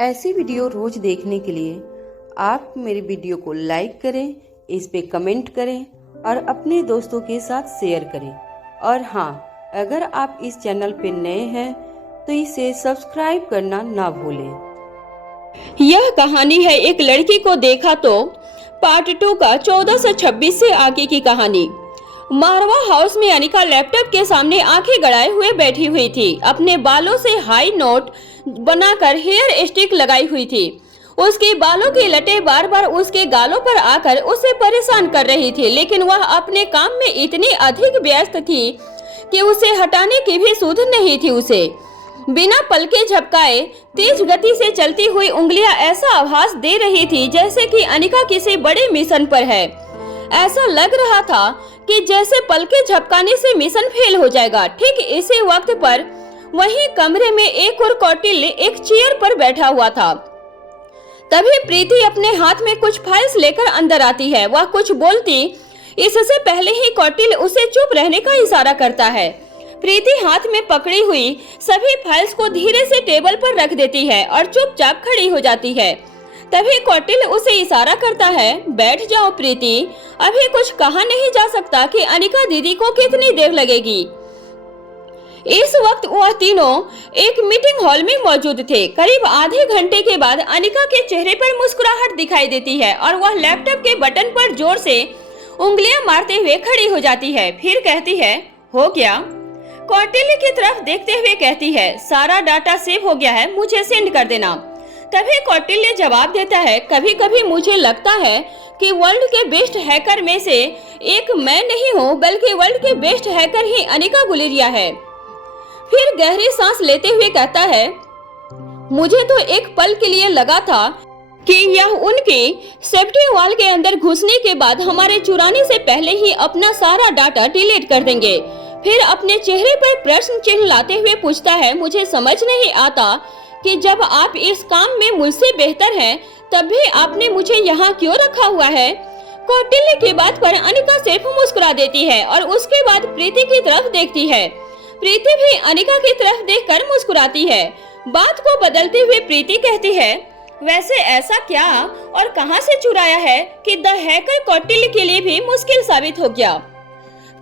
ऐसी वीडियो रोज देखने के लिए आप मेरे वीडियो को लाइक करें, इस पे कमेंट करें और अपने दोस्तों के साथ शेयर करें। और हाँ, अगर आप इस चैनल पे नए हैं तो इसे सब्सक्राइब करना ना भूलें। यह कहानी है एक लड़की को देखा तो पार्ट 2 का 14 से 26 से आगे की कहानी। मारवा हाउस में अनिका लैपटॉप के सामने आंखें गड़ाए हुए बैठी हुई थी। अपने बालों से हाई नोट बनाकर हेयर स्टिक लगाई हुई थी। उसके बालों की लटें बार बार उसके गालों पर आकर उसे परेशान कर रही थी, लेकिन वह अपने काम में इतनी अधिक व्यस्त थी कि उसे हटाने की भी सुध नहीं थी। उसे बिना पलके झपकाए तेज गति से चलती हुई उंगलियां ऐसा आभास दे रही थी जैसे कि अनिका किसी बड़े मिशन पर है। ऐसा लग रहा था कि जैसे पलके झपकाने से मिशन फेल हो जाएगा। ठीक इसी वक्त पर वहीं कमरे में एक और कौटिल्य एक चेयर पर बैठा हुआ था। तभी प्रीति अपने हाथ में कुछ फाइल्स लेकर अंदर आती है। वह कुछ बोलती इससे पहले ही कौटिल्य उसे चुप रहने का इशारा करता है। प्रीति हाथ में पकड़ी हुई सभी फाइल्स को धीरे से टेबल पर रख देती है और चुपचाप खड़ी हो जाती है। तभी कौटिल्य उसे इशारा करता है, बैठ जाओ प्रीति, अभी कुछ कहा नहीं जा सकता कि अनिका दीदी को कितनी देर लगेगी। इस वक्त वह तीनों एक मीटिंग हॉल में मौजूद थे। करीब आधे घंटे के बाद अनिका के चेहरे पर मुस्कुराहट दिखाई देती है और वह लैपटॉप के बटन पर जोर से उंगलियां मारते हुए खड़ी हो जाती है। फिर कहती है, हो गया? कौटिल्य की तरफ देखते हुए कहती है, सारा डाटा सेव हो गया है, मुझे सेंड कर देना। तभी कौटिल्य जवाब देता है, कभी कभी मुझे लगता है कि वर्ल्ड के बेस्ट हैकर में से एक मैं नहीं हूँ, बल्कि वर्ल्ड के बेस्ट हैकर ही अनिका गुलेरिया है। फिर गहरी सांस लेते हुए कहता है, मुझे तो एक पल के लिए लगा था कि यह उनके सेफ्टी वॉल के अंदर घुसने के बाद हमारे चुराने से पहले ही अपना सारा डाटा डिलीट कर देंगे। फिर अपने चेहरे पर प्रश्न चिन्ह लाते हुए पूछता है, मुझे समझ नहीं आता कि जब आप इस काम में मुझसे बेहतर हैं, तब भी आपने मुझे यहाँ क्यों रखा हुआ है? कौटिल्य की बात पर अनिका सिर्फ मुस्कुरा देती है और उसके बाद प्रीति की तरफ देखती है। प्रीति भी अनिका की तरफ देखकर मुस्कुराती है। बात को बदलते हुए प्रीति कहती है, वैसे ऐसा क्या और कहां से चुराया है कि द हैकर कौटिल्य के लिए भी मुश्किल साबित हो गया।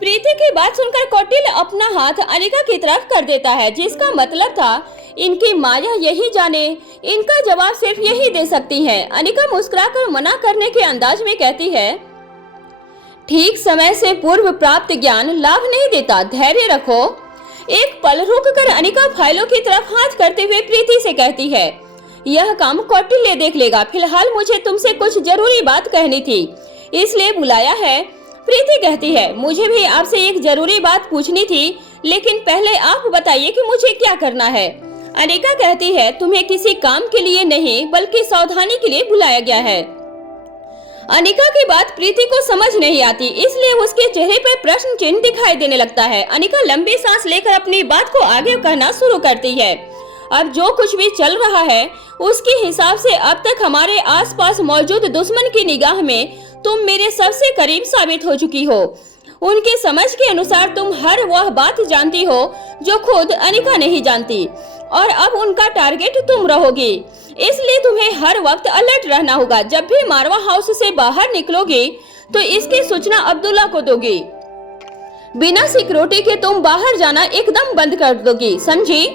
प्रीति की बात सुनकर कौटिल्य अपना हाथ अनिका की तरफ कर देता है, जिसका मतलब था इनकी माया यही जाने, इनका जवाब सिर्फ यही दे सकती है। अनिका मुस्कुराकर मना करने के अंदाज में कहती है, ठीक समय से पूर्व प्राप्त ज्ञान लाभ नहीं देता, धैर्य रखो। एक पल रुककर अनिका फाइलों की तरफ हाथ करते हुए प्रीति से कहती है, यह काम कौटिल्य देख लेगा, फिलहाल मुझे तुमसे कुछ जरूरी बात कहनी थी, इसलिए बुलाया है। प्रीति कहती है, मुझे भी आपसे एक जरूरी बात पूछनी थी, लेकिन पहले आप बताइए कि मुझे क्या करना है। अनिका कहती है, तुम्हें किसी काम के लिए नहीं बल्कि सावधानी के लिए बुलाया गया है। अनिका की बात प्रीति को समझ नहीं आती, इसलिए उसके चेहरे पर प्रश्न चिन्ह दिखाई देने लगता है। अनिका लंबी सांस लेकर अपनी बात को आगे कहना शुरू करती है, अब जो कुछ भी चल रहा है उसके हिसाब से अब तक हमारे आसपास मौजूद दुश्मन की निगाह में तुम मेरे सबसे करीब साबित हो चुकी हो। उनके समझ के अनुसार तुम हर वह बात जानती हो जो खुद अनिका नहीं जानती, और अब उनका टारगेट तुम रहोगी। इसलिए तुम्हें हर वक्त अलर्ट रहना होगा। जब भी मारवा हाउस से बाहर निकलोगे तो इसकी सूचना अब्दुल्ला को दोगी। बिना सिक्योरिटी के तुम बाहर जाना एकदम बंद कर दोगी, समझी?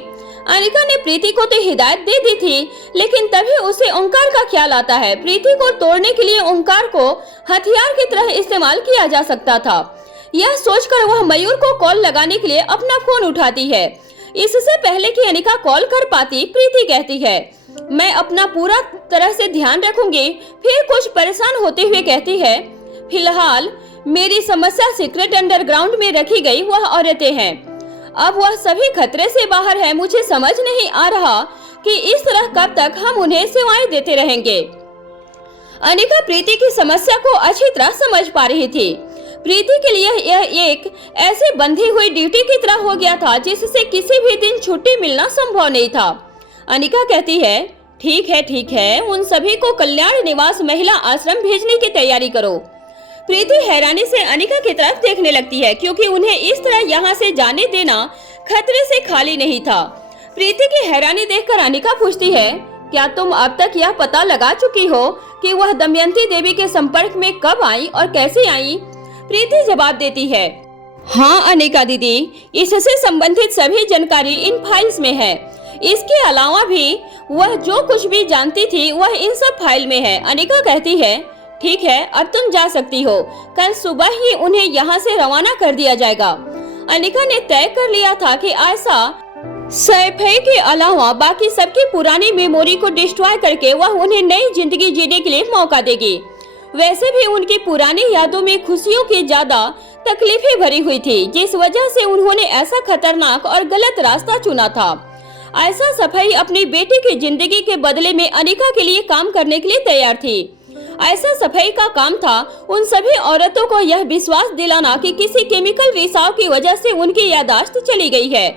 अनिका ने प्रीति को तो हिदायत दे दी थी, लेकिन तभी उसे ओंकार का ख्याल आता है। प्रीति को तोड़ने के लिए ओंकार को हथियार की तरह इस्तेमाल किया जा सकता था। यह सोचकर वह मयूर को कॉल लगाने के लिए अपना फोन उठाती है। इससे पहले कि अनिका कॉल कर पाती, प्रीति कहती है, मैं अपना पूरा तरह से ध्यान रखूंगी। फिर कुछ परेशान होते हुए कहती है, फिलहाल मेरी समस्या सीक्रेट अंडरग्राउंड में रखी गई वह औरतें हैं। अब वह सभी खतरे से बाहर है। मुझे समझ नहीं आ रहा कि इस तरह कब तक हम उन्हें सेवाएं देते रहेंगे। अनिका प्रीति की समस्या को अच्छी तरह समझ पा रही थी। प्रीति के लिए यह एक ऐसे बंधी हुई ड्यूटी की तरह हो गया था जिससे किसी भी दिन छुट्टी मिलना संभव नहीं था। अनिका कहती है, ठीक है, उन सभी को कल्याण निवास महिला आश्रम भेजने की तैयारी करो। प्रीति हैरानी से अनिका की तरफ देखने लगती है, क्योंकि उन्हें इस तरह यहाँ से जाने देना खतरे से खाली नहीं था। प्रीति की हैरानी देखकर अनिका पूछती है, क्या तुम अब तक यह पता लगा चुकी हो कि वह दमयंती देवी के संपर्क में कब आई और कैसे आई? प्रीति जवाब देती है, हाँ अनिका दीदी, इससे संबंधित सभी जानकारी इन फाइल्स में है। इसके अलावा भी वह जो कुछ भी जानती थी वह इन सब फाइल में है। अनिका कहती है, ठीक है, अब तुम जा सकती हो। कल सुबह ही उन्हें यहाँ से रवाना कर दिया जाएगा। अनिका ने तय कर लिया था कि आयशा सैफई के अलावा बाकी सबकी पुरानी मेमोरी को डिस्ट्रॉय करके वह उन्हें नई जिंदगी जीने के लिए मौका देगी। वैसे भी उनकी पुरानी यादों में खुशियों की ज्यादा तकलीफें भरी हुई थी, जिस वजह से उन्होंने ऐसा खतरनाक और गलत रास्ता चुना था। आयशा सफाई अपनी बेटी की जिंदगी के बदले में अनिका के लिए काम करने के लिए तैयार थी। आयशा सफाई का काम था उन सभी औरतों को यह विश्वास दिलाना कि किसी केमिकल रिसाव की वजह से उनकी याददाश्त चली गई है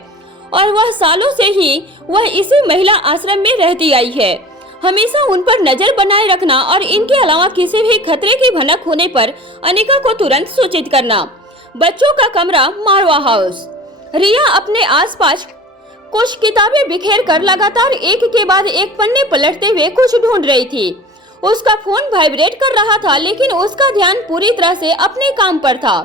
और वह सालों से ही वह इसी महिला आश्रम में रहती आई है। हमेशा उन पर नजर बनाए रखना और इनके अलावा किसी भी खतरे की भनक होने पर अनिका को तुरंत सूचित करना। बच्चों का कमरा मारवा हाउस। रिया अपने आसपास कुछ किताबें बिखेर कर लगातार एक के बाद एक पन्ने पलटते हुए कुछ ढूंढ रही थी। उसका फोन वाइब्रेट कर रहा था, लेकिन उसका ध्यान पूरी तरह से अपने काम पर था।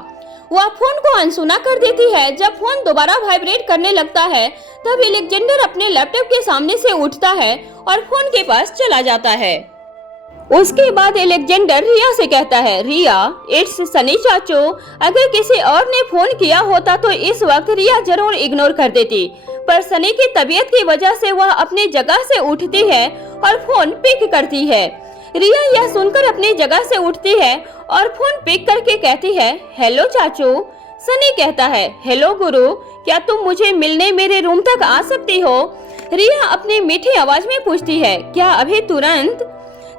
वह फोन को अनसुना कर देती है। जब फोन दोबारा वाइब्रेट करने लगता है तब एलेक्जेंडर अपने लैपटॉप के सामने से उठता है और फोन के पास चला जाता है। उसके बाद एलेक्जेंडर रिया से कहता है, रिया, इट्स सनी चाचू। अगर किसी और ने फोन किया होता तो इस वक्त रिया जरूर इग्नोर कर देती, पर सनी की तबीयत की वजह से वह अपनी जगह से उठती है और फोन पिक करती है। रिया यह सुनकर अपनी जगह से उठती है और फोन पिक करके कहती है, हेलो चाचू। सनी कहता है, हेलो गुरु, क्या तुम मुझे मिलने मेरे रूम तक आ सकती हो? रिया अपनी मीठी आवाज में पूछती है, क्या अभी तुरंत?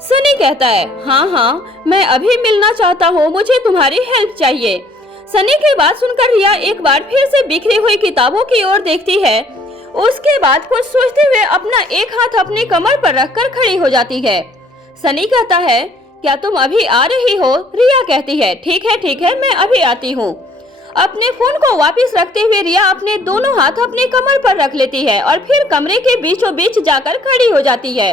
सनी कहता है, हाँ, मैं अभी मिलना चाहता हूँ, मुझे तुम्हारी हेल्प चाहिए। सनी की बात सुनकर रिया एक बार फिर से बिखरी हुई किताबों की ओर देखती है। उसके बाद कुछ सोचते हुए अपना एक हाथ अपनी कमर पर रखकर खड़ी हो जाती है। सनी कहता है, क्या तुम अभी आ रही हो? रिया कहती है, ठीक है, मैं अभी आती हूँ। अपने फोन को वापस रखते हुए रिया अपने दोनों हाथ अपने कमर पर रख लेती है और फिर कमरे के बीचों बीच जाकर खड़ी हो जाती है।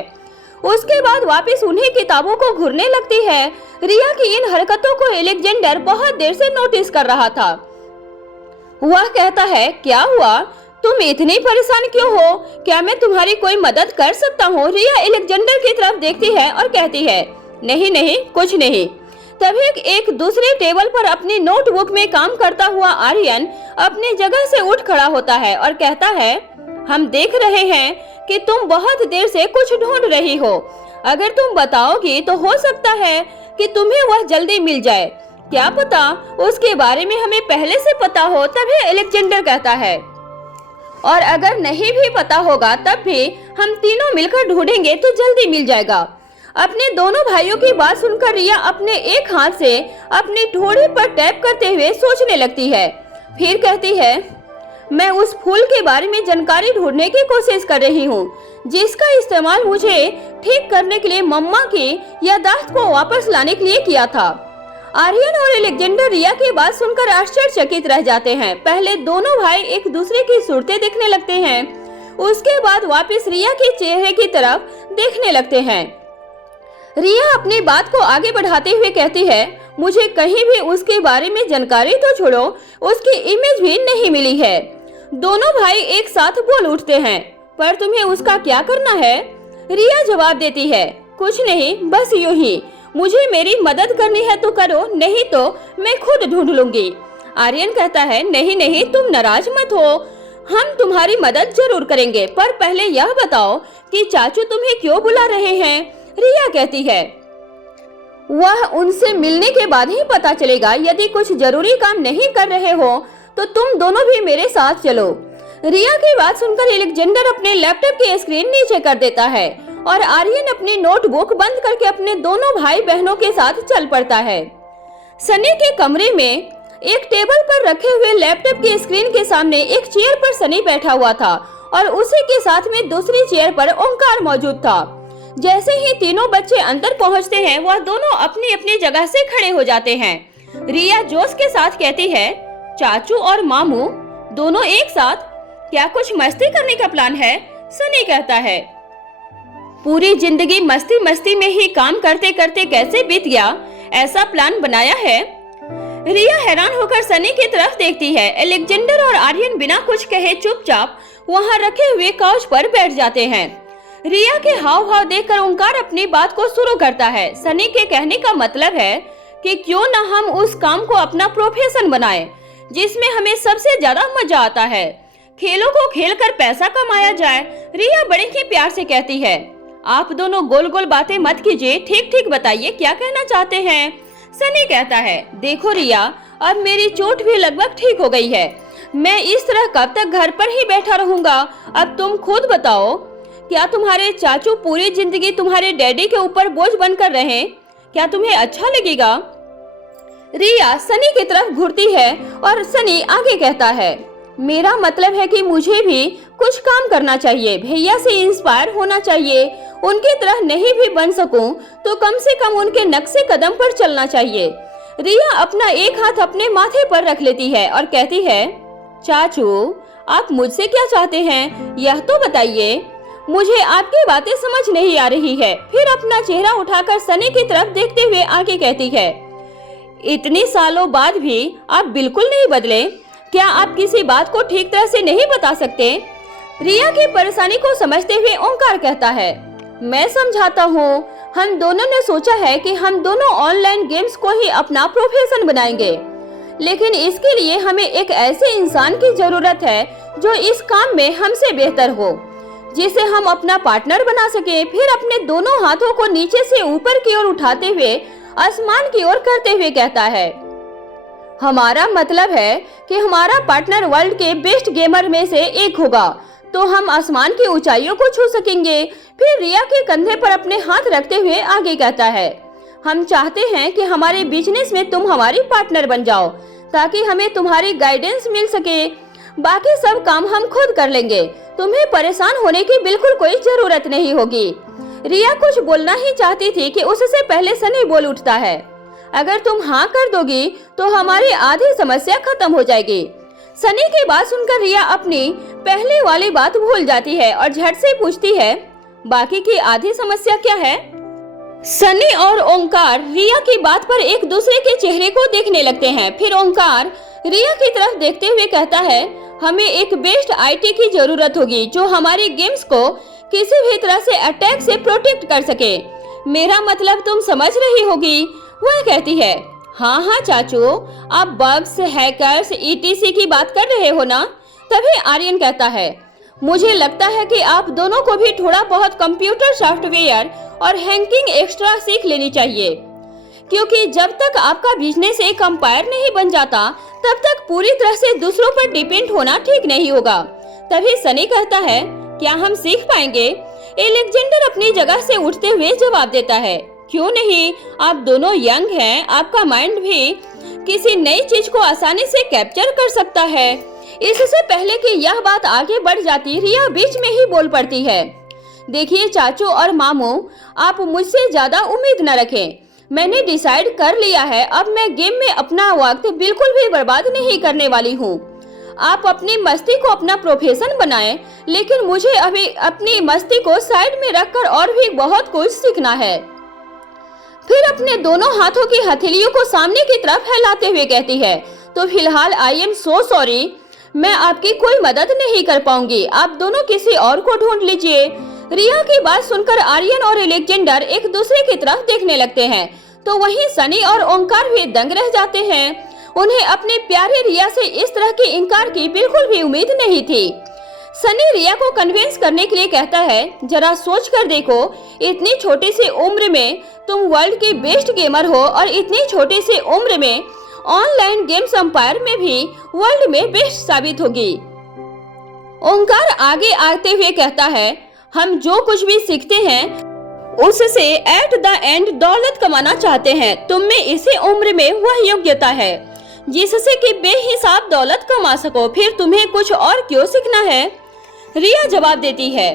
उसके बाद वापस उन्हीं किताबों को घूरने लगती है। रिया की इन हरकतों को एलेक्जेंडर बहुत देर से नोटिस कर रहा था। वह कहता है, क्या हुआ? तुम इतनी परेशान क्यों हो? क्या मैं तुम्हारी कोई मदद कर सकता हूँ? रिया एलेक्जेंडर की तरफ देखती है और कहती है, नहीं, कुछ नहीं। तभी एक दूसरे टेबल पर अपनी नोटबुक में काम करता हुआ आर्यन अपनी जगह से उठ खड़ा होता है और कहता है, हम देख रहे हैं कि तुम बहुत देर से कुछ ढूंढ रही हो। अगर तुम बताओगी तो हो सकता है कि तुम्हें वह जल्दी मिल जाए। क्या पता उसके बारे में हमें पहले से पता हो। तभी एलेक्जेंडर कहता है, और अगर नहीं भी पता होगा तब भी हम तीनों मिलकर ढूंढेंगे तो जल्दी मिल जाएगा। अपने दोनों भाइयों की बात सुनकर रिया अपने एक हाथ से अपनी ठोड़ी पर टैप करते हुए सोचने लगती है। फिर कहती है, मैं उस फूल के बारे में जानकारी ढूंढने की कोशिश कर रही हूँ जिसका इस्तेमाल मुझे ठीक करने के लिए मम्मा की याददाश्त को वापस लाने के लिए किया था। आर्यन और एलेक्जेंडर रिया की बात सुनकर आश्चर्यचकित रह जाते हैं। पहले दोनों भाई एक दूसरे की सूरतें देखने लगते हैं, उसके बाद वापस रिया के चेहरे की तरफ देखने लगते हैं। रिया अपनी बात को आगे बढ़ाते हुए कहती है, मुझे कहीं भी उसके बारे में जानकारी तो छोड़ो, उसकी इमेज भी नहीं मिली है। दोनों भाई एक साथ बोल उठते हैं, पर तुम्हें उसका क्या करना है? रिया जवाब देती है, कुछ नहीं, बस यूं ही। मुझे मेरी मदद करनी है तो करो, नहीं तो मैं खुद ढूंढ लूंगी। आर्यन कहता है, नहीं, तुम नाराज मत हो, हम तुम्हारी मदद जरूर करेंगे, पर पहले यह बताओ कि चाचू तुम्हें क्यों बुला रहे हैं? रिया कहती है, वह उनसे मिलने के बाद ही पता चलेगा। यदि कुछ जरूरी काम नहीं कर रहे हो तो तुम दोनों भी मेरे साथ चलो। रिया की बात सुनकर एलेक्जेंडर अपने लैपटॉप की स्क्रीन नीचे कर देता है और आर्यन अपनी नोटबुक बंद करके अपने दोनों भाई बहनों के साथ चल पड़ता है। सनी के कमरे में एक टेबल पर रखे हुए लैपटॉप की स्क्रीन के सामने एक चेयर पर सनी बैठा हुआ था और उसी के साथ में दूसरी चेयर पर ओंकार मौजूद था। जैसे ही तीनों बच्चे अंदर पहुंचते हैं, वह दोनों अपनी अपनी जगह से खड़े हो जाते हैं। रिया जोश के साथ कहती है, चाचू और मामू दोनों एक साथ? क्या कुछ मस्ती करने का प्लान है? सनी कहता है, पूरी जिंदगी मस्ती मस्ती में ही काम करते करते कैसे बीत गया, ऐसा प्लान बनाया है। रिया हैरान होकर सनी की तरफ देखती है। अलेक्जेंडर और आर्यन बिना कुछ कहे चुपचाप वहां रखे हुए काउच पर बैठ जाते हैं। रिया के हाव भाव देखकर ओंकार अपनी बात को शुरू करता है। सनी के कहने का मतलब है कि क्यों ना हम उस काम को अपना प्रोफेशन बनाएं, जिसमें हमें सबसे ज्यादा मजा आता है। खेलों को खेलकर पैसा कमाया जाए। रिया बड़े ही प्यार से कहती है, आप दोनों गोल गोल बातें मत कीजिए, ठीक ठीक बताइए क्या कहना चाहते हैं। सनी कहता है, देखो रिया, अब मेरी चोट भी लगभग ठीक हो गई है। मैं इस तरह कब तक घर पर ही बैठा रहूंगा। अब तुम खुद बताओ, क्या तुम्हारे चाचू पूरी जिंदगी तुम्हारे डैडी के ऊपर बोझ बनकर रहें? क्या तुम्हें अच्छा लगेगा? रिया सनी की तरफ घूरती है और सनी आगे कहता है, मेरा मतलब है कि मुझे भी कुछ काम करना चाहिए, भैया से इंस्पायर होना चाहिए। उनकी तरह नहीं भी बन सकूं तो कम से कम उनके नक्शे कदम पर चलना चाहिए। रिया अपना एक हाथ अपने माथे पर रख लेती है और कहती है, चाचू आप मुझसे क्या चाहते हैं, यह तो बताइए। मुझे आपकी बातें समझ नहीं आ रही है। फिर अपना चेहरा उठाकर सनी की तरफ देखते हुए आगे कहती है, इतने सालों बाद भी आप बिल्कुल नहीं बदले। क्या आप किसी बात को ठीक तरह से नहीं बता सकते? रिया की परेशानी को समझते हुए ओंकार कहता है, मैं समझाता हूँ। हम दोनों ने सोचा है कि हम दोनों ऑनलाइन गेम्स को ही अपना प्रोफेशन बनाएंगे, लेकिन इसके लिए हमें एक ऐसे इंसान की जरूरत है जो इस काम में हमसे बेहतर हो, जिसे हम अपना पार्टनर बना सके। फिर अपने दोनों हाथों को नीचे से ऊपर की ओर उठाते हुए आसमान की ओर करते हुए कहता है, हमारा मतलब है कि हमारा पार्टनर वर्ल्ड के बेस्ट गेमर में से एक होगा, तो हम आसमान की ऊंचाइयों को छू सकेंगे। फिर रिया के कंधे पर अपने हाथ रखते हुए आगे कहता है, हम चाहते हैं कि हमारे बिजनेस में तुम हमारी पार्टनर बन जाओ, ताकि हमें तुम्हारी गाइडेंस मिल सके। बाकी सब काम हम खुद कर लेंगे, तुम्हें परेशान होने की बिल्कुल कोई जरूरत नहीं होगी। रिया कुछ बोलना ही चाहती थी कि उससे पहले सनी बोल उठता है, अगर तुम हाँ कर दोगी तो हमारी आधी समस्या खत्म हो जाएगी। सनी की बात सुनकर रिया अपनी पहले वाली बात भूल जाती है और झट से पूछती है, बाकी की आधी समस्या क्या है? सनी और ओंकार रिया की बात पर एक दूसरे के चेहरे को देखने लगते हैं। फिर ओंकार रिया की तरफ देखते हुए कहता है, हमें एक बेस्ट आईटी की जरूरत होगी जो हमारी गेम्स को किसी भी तरह से अटैक से प्रोटेक्ट कर सके। मेरा मतलब तुम समझ रही होगी। वह कहती है, हाँ हाँ चाचू, आप बग्स, हैकर्स, ईटीसी की बात कर रहे हो ना? तभी आर्यन कहता है, मुझे लगता है कि आप दोनों को भी थोड़ा बहुत कंप्यूटर सॉफ्टवेयर और हैकिंग एक्स्ट्रा सीख लेनी चाहिए, क्योंकि जब तक आपका बिजनेस एक अंपायर नहीं बन जाता तब तक पूरी तरह से दूसरों पर डिपेंड होना ठीक नहीं होगा। तभी सनी कहता है, क्या हम सीख पाएंगे? एलेक्जेंडर अपनी जगह से उठते हुए जवाब देता है, क्यों नहीं, आप दोनों यंग हैं, आपका माइंड भी किसी नई चीज को आसानी से कैप्चर कर सकता है। इससे पहले कि यह बात आगे बढ़ जाती, रिया बीच में ही बोल पड़ती है, देखिए चाचू और मामू, आप मुझसे ज्यादा उम्मीद न रखें। मैंने डिसाइड कर लिया है, अब मैं गेम में अपना वक्त बिल्कुल भी बर्बाद नहीं करने वाली हूँ। आप अपनी मस्ती को अपना प्रोफेशन बनाएं, लेकिन मुझे अभी अपनी मस्ती को साइड में रखकर और भी बहुत कुछ सीखना है। फिर अपने दोनों हाथों की हथेलियों को सामने की तरफ फैलाते हुए कहती है, तो फिलहाल आई एम सो सॉरी, मैं आपकी कोई मदद नहीं कर पाऊंगी, आप दोनों किसी और को ढूंढ लीजिए। रिया की बात सुनकर आर्यन और एलेक्जेंडर एक दूसरे की तरफ देखने लगते हैं, तो वहीं सनी और ओंकार भी दंग रह जाते हैं। उन्हें अपनी प्यारी रिया से इस तरह के इनकार की बिल्कुल भी उम्मीद नहीं थी। सनी रिया को कन्विंस करने के लिए कहता है, जरा सोच कर देखो, इतनी छोटी सी उम्र में तुम वर्ल्ड की बेस्ट गेमर हो और इतनी छोटी सी उम्र में ऑनलाइन गेम्स अंपायर में भी वर्ल्ड में बेस्ट साबित होगी। ओंकार आगे आते हुए कहता है, हम जो कुछ भी सीखते हैं उससे एट द एंड दौलत कमाना चाहते हैं। तुम में इसी उम्र में वह योग्यता है जिससे कि बेहिसाब दौलत कमा सको, फिर तुम्हें कुछ और क्यों सीखना है? रिया जवाब देती है,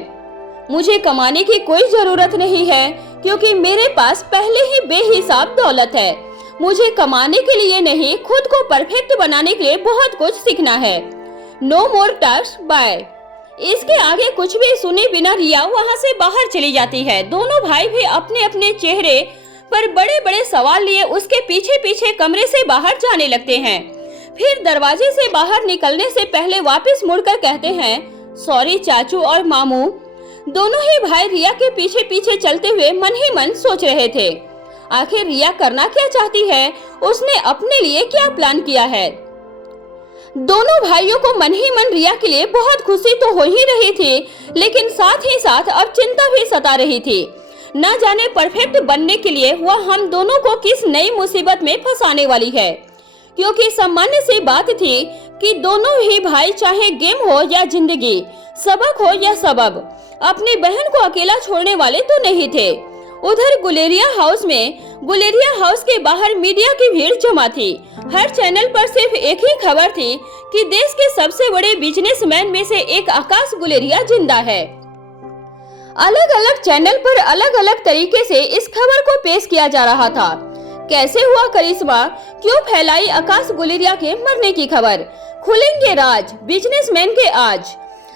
मुझे कमाने की कोई जरूरत नहीं है, क्योंकि मेरे पास पहले ही बेहिसाब दौलत है। मुझे कमाने के लिए नहीं, खुद को परफेक्ट बनाने के लिए बहुत कुछ सीखना है। नो मोर टर्स बाय। इसके आगे कुछ भी सुने बिना रिया वहां से बाहर चली जाती है। दोनों भाई भी अपने अपने चेहरे पर बड़े बड़े सवाल लिए उसके पीछे पीछे कमरे से बाहर जाने लगते हैं। फिर दरवाजे से बाहर निकलने से पहले वापस मुड़कर कहते हैं, सॉरी चाचू और मामू। दोनों ही भाई रिया के पीछे पीछे चलते हुए मन ही मन सोच रहे थे, आखिर रिया करना क्या चाहती है, उसने अपने लिए क्या प्लान किया है। दोनों भाइयों को मन ही मन रिया के लिए बहुत खुशी तो हो ही रही थी, लेकिन साथ ही साथ अब चिंता भी सता रही थी। न जाने परफेक्ट बनने के लिए वह हम दोनों को किस नई मुसीबत में फंसाने वाली है, क्योंकि सामान्य सी बात थी कि दोनों ही भाई चाहे गेम हो या जिंदगी, सबक हो या सबब, अपनी बहन को अकेला छोड़ने वाले तो नहीं थे। उधर गुलेरिया हाउस के बाहर मीडिया की भीड़ जमा थी। हर चैनल पर सिर्फ एक ही खबर थी कि देश के सबसे बड़े बिजनेसमैन में से एक आकाश गुलेरिया जिंदा है। अलग अलग चैनल पर अलग अलग तरीके से इस खबर को पेश किया जा रहा था। कैसे हुआ करिश्मा, क्यों फैलाई आकाश गुलेरिया के मरने की खबर, खुलेंगे राज बिजनेसमैन के आज,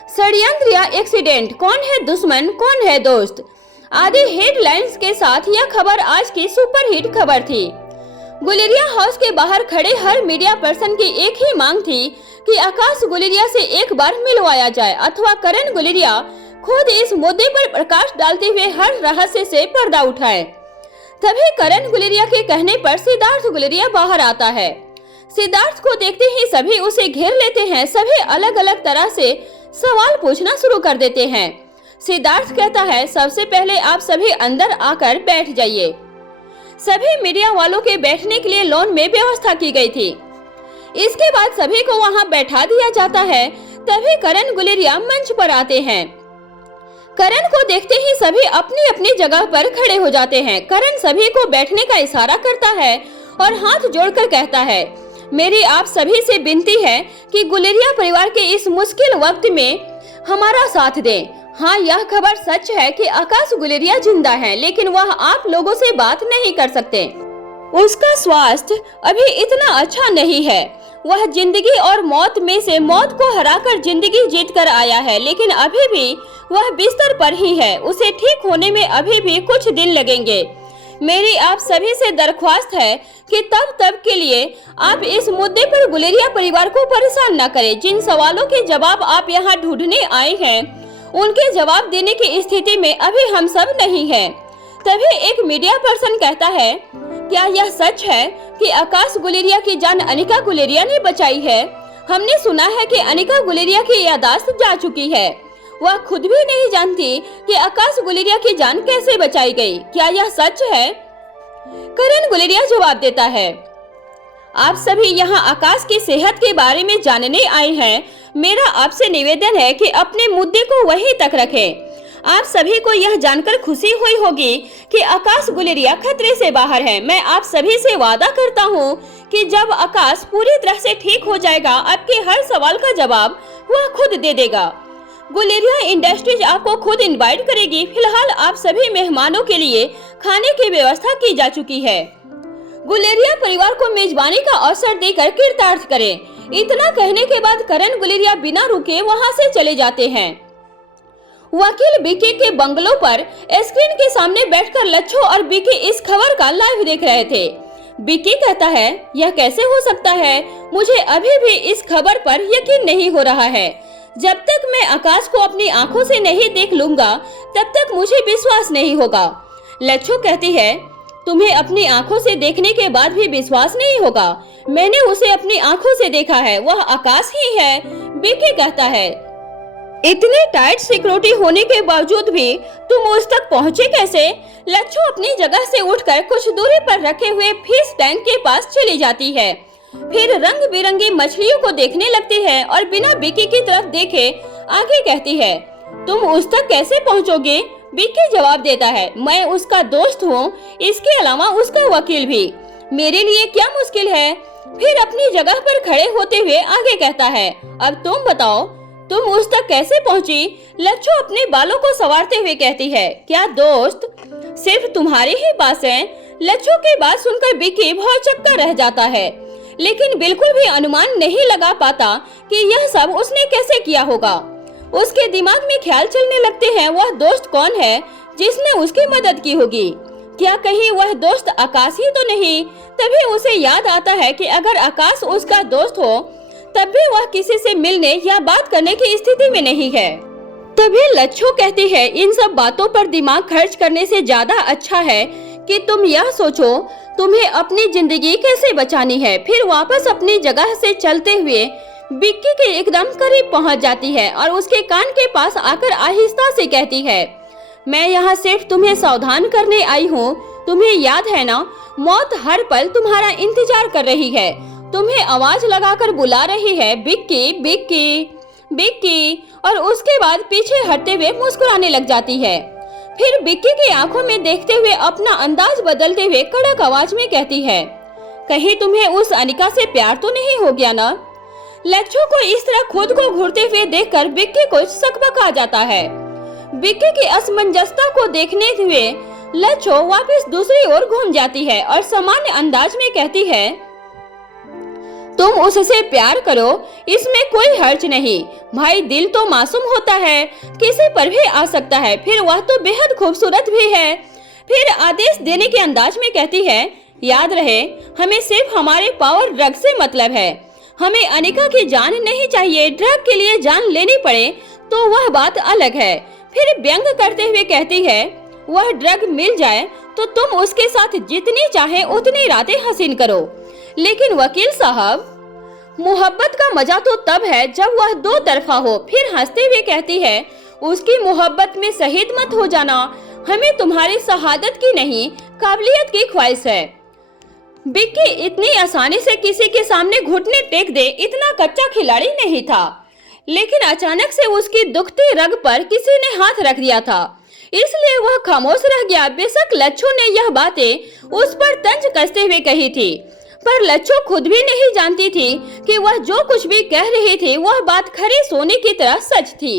षड्यंत्र या एक्सीडेंट, कौन है दुश्मन कौन है दोस्त, आदि हेडलाइंस के साथ यह खबर आज की सुपरहिट खबर थी। गुलेरिया हाउस के बाहर खड़े हर मीडिया पर्सन की एक ही मांग थी कि आकाश गुलेरिया से एक बार मिलवाया जाए अथवा करण गुलेरिया खुद इस मुद्दे पर प्रकाश डालते हुए हर रहस्य से पर्दा उठाए। तभी करण गुलेरिया के कहने पर सिद्धार्थ गुलेरिया बाहर आता है। सिद्धार्थ को देखते ही सभी उसे घेर लेते हैं। सभी अलग अलग तरह से सवाल पूछना शुरू कर देते हैं। सिद्धार्थ कहता है, सबसे पहले आप सभी अंदर आकर बैठ जाइए। सभी मीडिया वालों के बैठने के लिए लॉन में व्यवस्था की गई थी। इसके बाद सभी को वहां बैठा दिया जाता है। तभी करण गुलेरिया मंच पर आते हैं। करण को देखते ही सभी अपनी अपनी जगह पर खड़े हो जाते हैं। करण सभी को बैठने का इशारा करता है और हाथ जोड़कर कहता है, मेरी आप सभी से विनती है कि गुलेरिया परिवार के इस मुश्किल वक्त में हमारा साथ दें। हाँ, यह खबर सच है कि आकाश गुलेरिया जिंदा है, लेकिन वह आप लोगों से बात नहीं कर सकते। उसका स्वास्थ्य अभी इतना अच्छा नहीं है। वह जिंदगी और मौत में से मौत को हराकर जिंदगी जीत कर आया है, लेकिन अभी भी वह बिस्तर पर ही है। उसे ठीक होने में अभी भी कुछ दिन लगेंगे। मेरी आप सभी से दरख्वास्त है कि तब के लिए आप इस मुद्दे पर गुलेरिया परिवार को परेशान न करें। जिन सवालों के जवाब आप यहाँ ढूंढने आए हैं, उनके जवाब देने की स्थिति में अभी हम सब नहीं हैं। तभी एक मीडिया पर्सन कहता है, क्या यह सच है कि आकाश गुलेरिया की जान अनिका गुलेरिया ने बचाई है? हमने सुना है कि अनिका गुलेरिया की याददाश्त जा चुकी है। वह खुद भी नहीं जानती कि आकाश गुलेरिया की जान कैसे बचाई गई। क्या यह सच है? करण गुलेरिया जवाब देता है, आप सभी यहाँ आकाश की सेहत के बारे में जानने आए हैं। मेरा आपसे निवेदन है कि अपने मुद्दे को वहीं तक रखें। आप सभी को यह जानकर खुशी हुई होगी कि आकाश गुलेरिया खतरे से बाहर है। मैं आप सभी से वादा करता हूँ कि जब आकाश पूरी तरह से ठीक हो जाएगा, आपके हर सवाल का जवाब वह खुद दे देगा। गुलेरिया इंडस्ट्रीज आपको खुद इनवाइट करेगी। फिलहाल आप सभी मेहमानों के लिए खाने की व्यवस्था की जा चुकी है। गुलेरिया परिवार को मेजबानी का अवसर देकर कृतार्थ करें। इतना कहने के बाद करण गुलेरिया बिना रुके वहां से चले जाते हैं। वकील बीके के बंगलों पर स्क्रीन के सामने बैठकर लच्छो और बीके इस खबर का लाइव देख रहे थे। बीके कहता है, यह कैसे हो सकता है? मुझे अभी भी इस खबर पर यकीन नहीं हो रहा है। जब तक मैं आकाश को अपनी आंखों से नहीं देख लूंगा, तब तक मुझे विश्वास नहीं होगा। लच्छो कहती है, तुम्हें अपनी आंखों से देखने के बाद भी विश्वास नहीं होगा? मैंने उसे अपनी आंखों से देखा है, वह आकाश ही है। बीके कहता है, इतने टाइट सिक्योरिटी होने के बावजूद भी तुम उस तक पहुँचे कैसे? लच्छो अपनी जगह से उठकर कुछ दूरी पर रखे हुए फिश टैंक के पास चली जाती है। फिर रंग बिरंगी मछलियों को देखने लगती है और बिना बीके की तरफ देखे आगे कहती है, तुम उस तक कैसे पहुँचोगे? बीके जवाब देता है, मैं उसका दोस्त हूँ, इसके अलावा उसका वकील भी। मेरे लिए क्या मुश्किल है? फिर अपनी जगह पर खड़े होते हुए आगे कहता है, अब तुम बताओ, तुम उस तक कैसे पहुँची? लच्छो अपने बालों को संवारते हुए कहती है, क्या दोस्त सिर्फ तुम्हारे ही पास है? लच्छो की बात सुनकर बीके भौचक्का रह जाता है, लेकिन बिल्कुल भी अनुमान नहीं लगा पाता कि यह सब उसने कैसे किया होगा। उसके दिमाग में ख्याल चलने लगते हैं, वह दोस्त कौन है जिसने उसकी मदद की होगी। क्या कहीं वह दोस्त आकाश ही तो नहीं। तभी उसे याद आता है कि अगर आकाश उसका दोस्त हो तब भी वह किसी से मिलने या बात करने की स्थिति में नहीं है। तभी लच्छू कहती है, इन सब बातों पर दिमाग खर्च करने से ज्यादा अच्छा है कि तुम यह सोचो तुम्हें अपनी जिंदगी कैसे बचानी है। फिर वापस अपनी जगह से चलते हुए बिक्की के एकदम करीब पहुंच जाती है और उसके कान के पास आकर आहिस्ता से कहती है, मैं यहाँ सिर्फ तुम्हें सावधान करने आई हूँ। तुम्हें याद है ना, मौत हर पल तुम्हारा इंतजार कर रही है, तुम्हें आवाज लगाकर बुला रही है, बिक्की बिक्की बिक्की। और उसके बाद पीछे हटते हुए मुस्कुराने लग जाती है। फिर बिक्की की आंखों में देखते हुए अपना अंदाज बदलते हुए कड़क आवाज में कहती है, कहीं तुम्हें उस अनिका से प्यार तो नहीं हो गया ना। लच्छू को इस तरह खुद को घूरते हुए देखकर बिक्की को सकबक आ जाता है। बिक्की की असमंजसता को देखने हुए लच्छू वापस दूसरी ओर घूम जाती है और सामान्य अंदाज में कहती है, तुम उससे प्यार करो, इसमें कोई हर्ज नहीं भाई, दिल तो मासूम होता है, किसी पर भी आ सकता है, फिर वह तो बेहद खूबसूरत भी है। फिर आदेश देने के अंदाज में कहती है, याद रहे हमें सिर्फ हमारे पावर ड्रग से मतलब है, हमें अनिका की जान नहीं चाहिए, ड्रग के लिए जान लेनी पड़े तो वह बात अलग है। फिर व्यंग करते हुए कहती है, वह ड्रग मिल जाए तो तुम उसके साथ जितनी चाहे उतनी रातें हसीन करो, लेकिन वकील साहब मोहब्बत का मजा तो तब है जब वह दो तरफा हो। फिर हंसते हुए कहती है, उसकी मोहब्बत में शहीद मत हो जाना, हमें तुम्हारी शहादत की नहीं काबिलियत की ख्वाहिश है। बिक्की इतनी आसानी से किसी के सामने घुटने टेक दे इतना कच्चा खिलाड़ी नहीं था, लेकिन अचानक से उसकी दुखती रग पर किसी ने हाथ रख दिया था, इसलिए वह खामोश रह गया। बेशक लच्छू ने यह बातें उस पर तंज कसते हुए कही थी, पर लच्छू खुद भी नहीं जानती थी कि वह जो कुछ भी कह रही थी वह बात खरे सोने की तरह सच थी।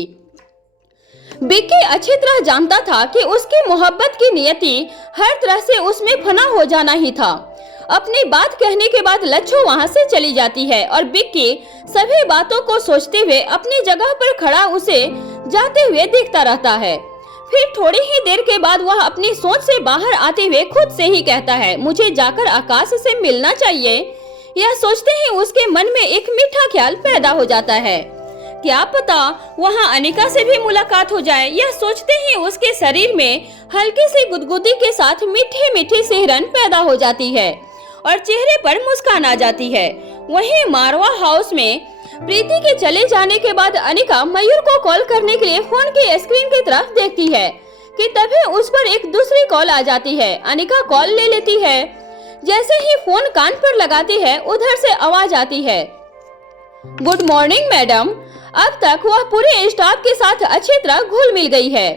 बिक्की अच्छी तरह जानता था कि उसकी मोहब्बत की नियति हर तरह से उसमें फना हो जाना ही था। अपनी बात कहने के बाद लच्छू वहां से चली जाती है और बिक्की सभी बातों को सोचते हुए अपनी जगह पर खड़ा उसे जाते हुए देखता रहता है। फिर थोड़ी ही देर के बाद वह अपनी सोच से बाहर आते हुए खुद से ही कहता है, मुझे जाकर आकाश से मिलना चाहिए। यह सोचते ही उसके मन में एक मीठा ख्याल पैदा हो जाता है, क्या पता वहां अनिका से भी मुलाकात हो जाए। यह सोचते ही उसके शरीर में हल्की सी गुदगुदी के साथ मीठी मीठी सिहरन पैदा हो जाती है और चेहरे पर मुस्कान आ जाती है। वहीं मारवा हाउस में प्रीति के चले जाने के बाद अनिका मयूर को कॉल करने के लिए फोन की स्क्रीन की तरफ देखती है कि तभी उस पर एक दूसरी कॉल आ जाती है। अनिका कॉल ले लेती है। जैसे ही फोन कान पर लगाती है उधर से आवाज आती है, गुड मॉर्निंग मैडम। अब तक वह पूरे स्टाफ के साथ अच्छी तरह घुल मिल गई है।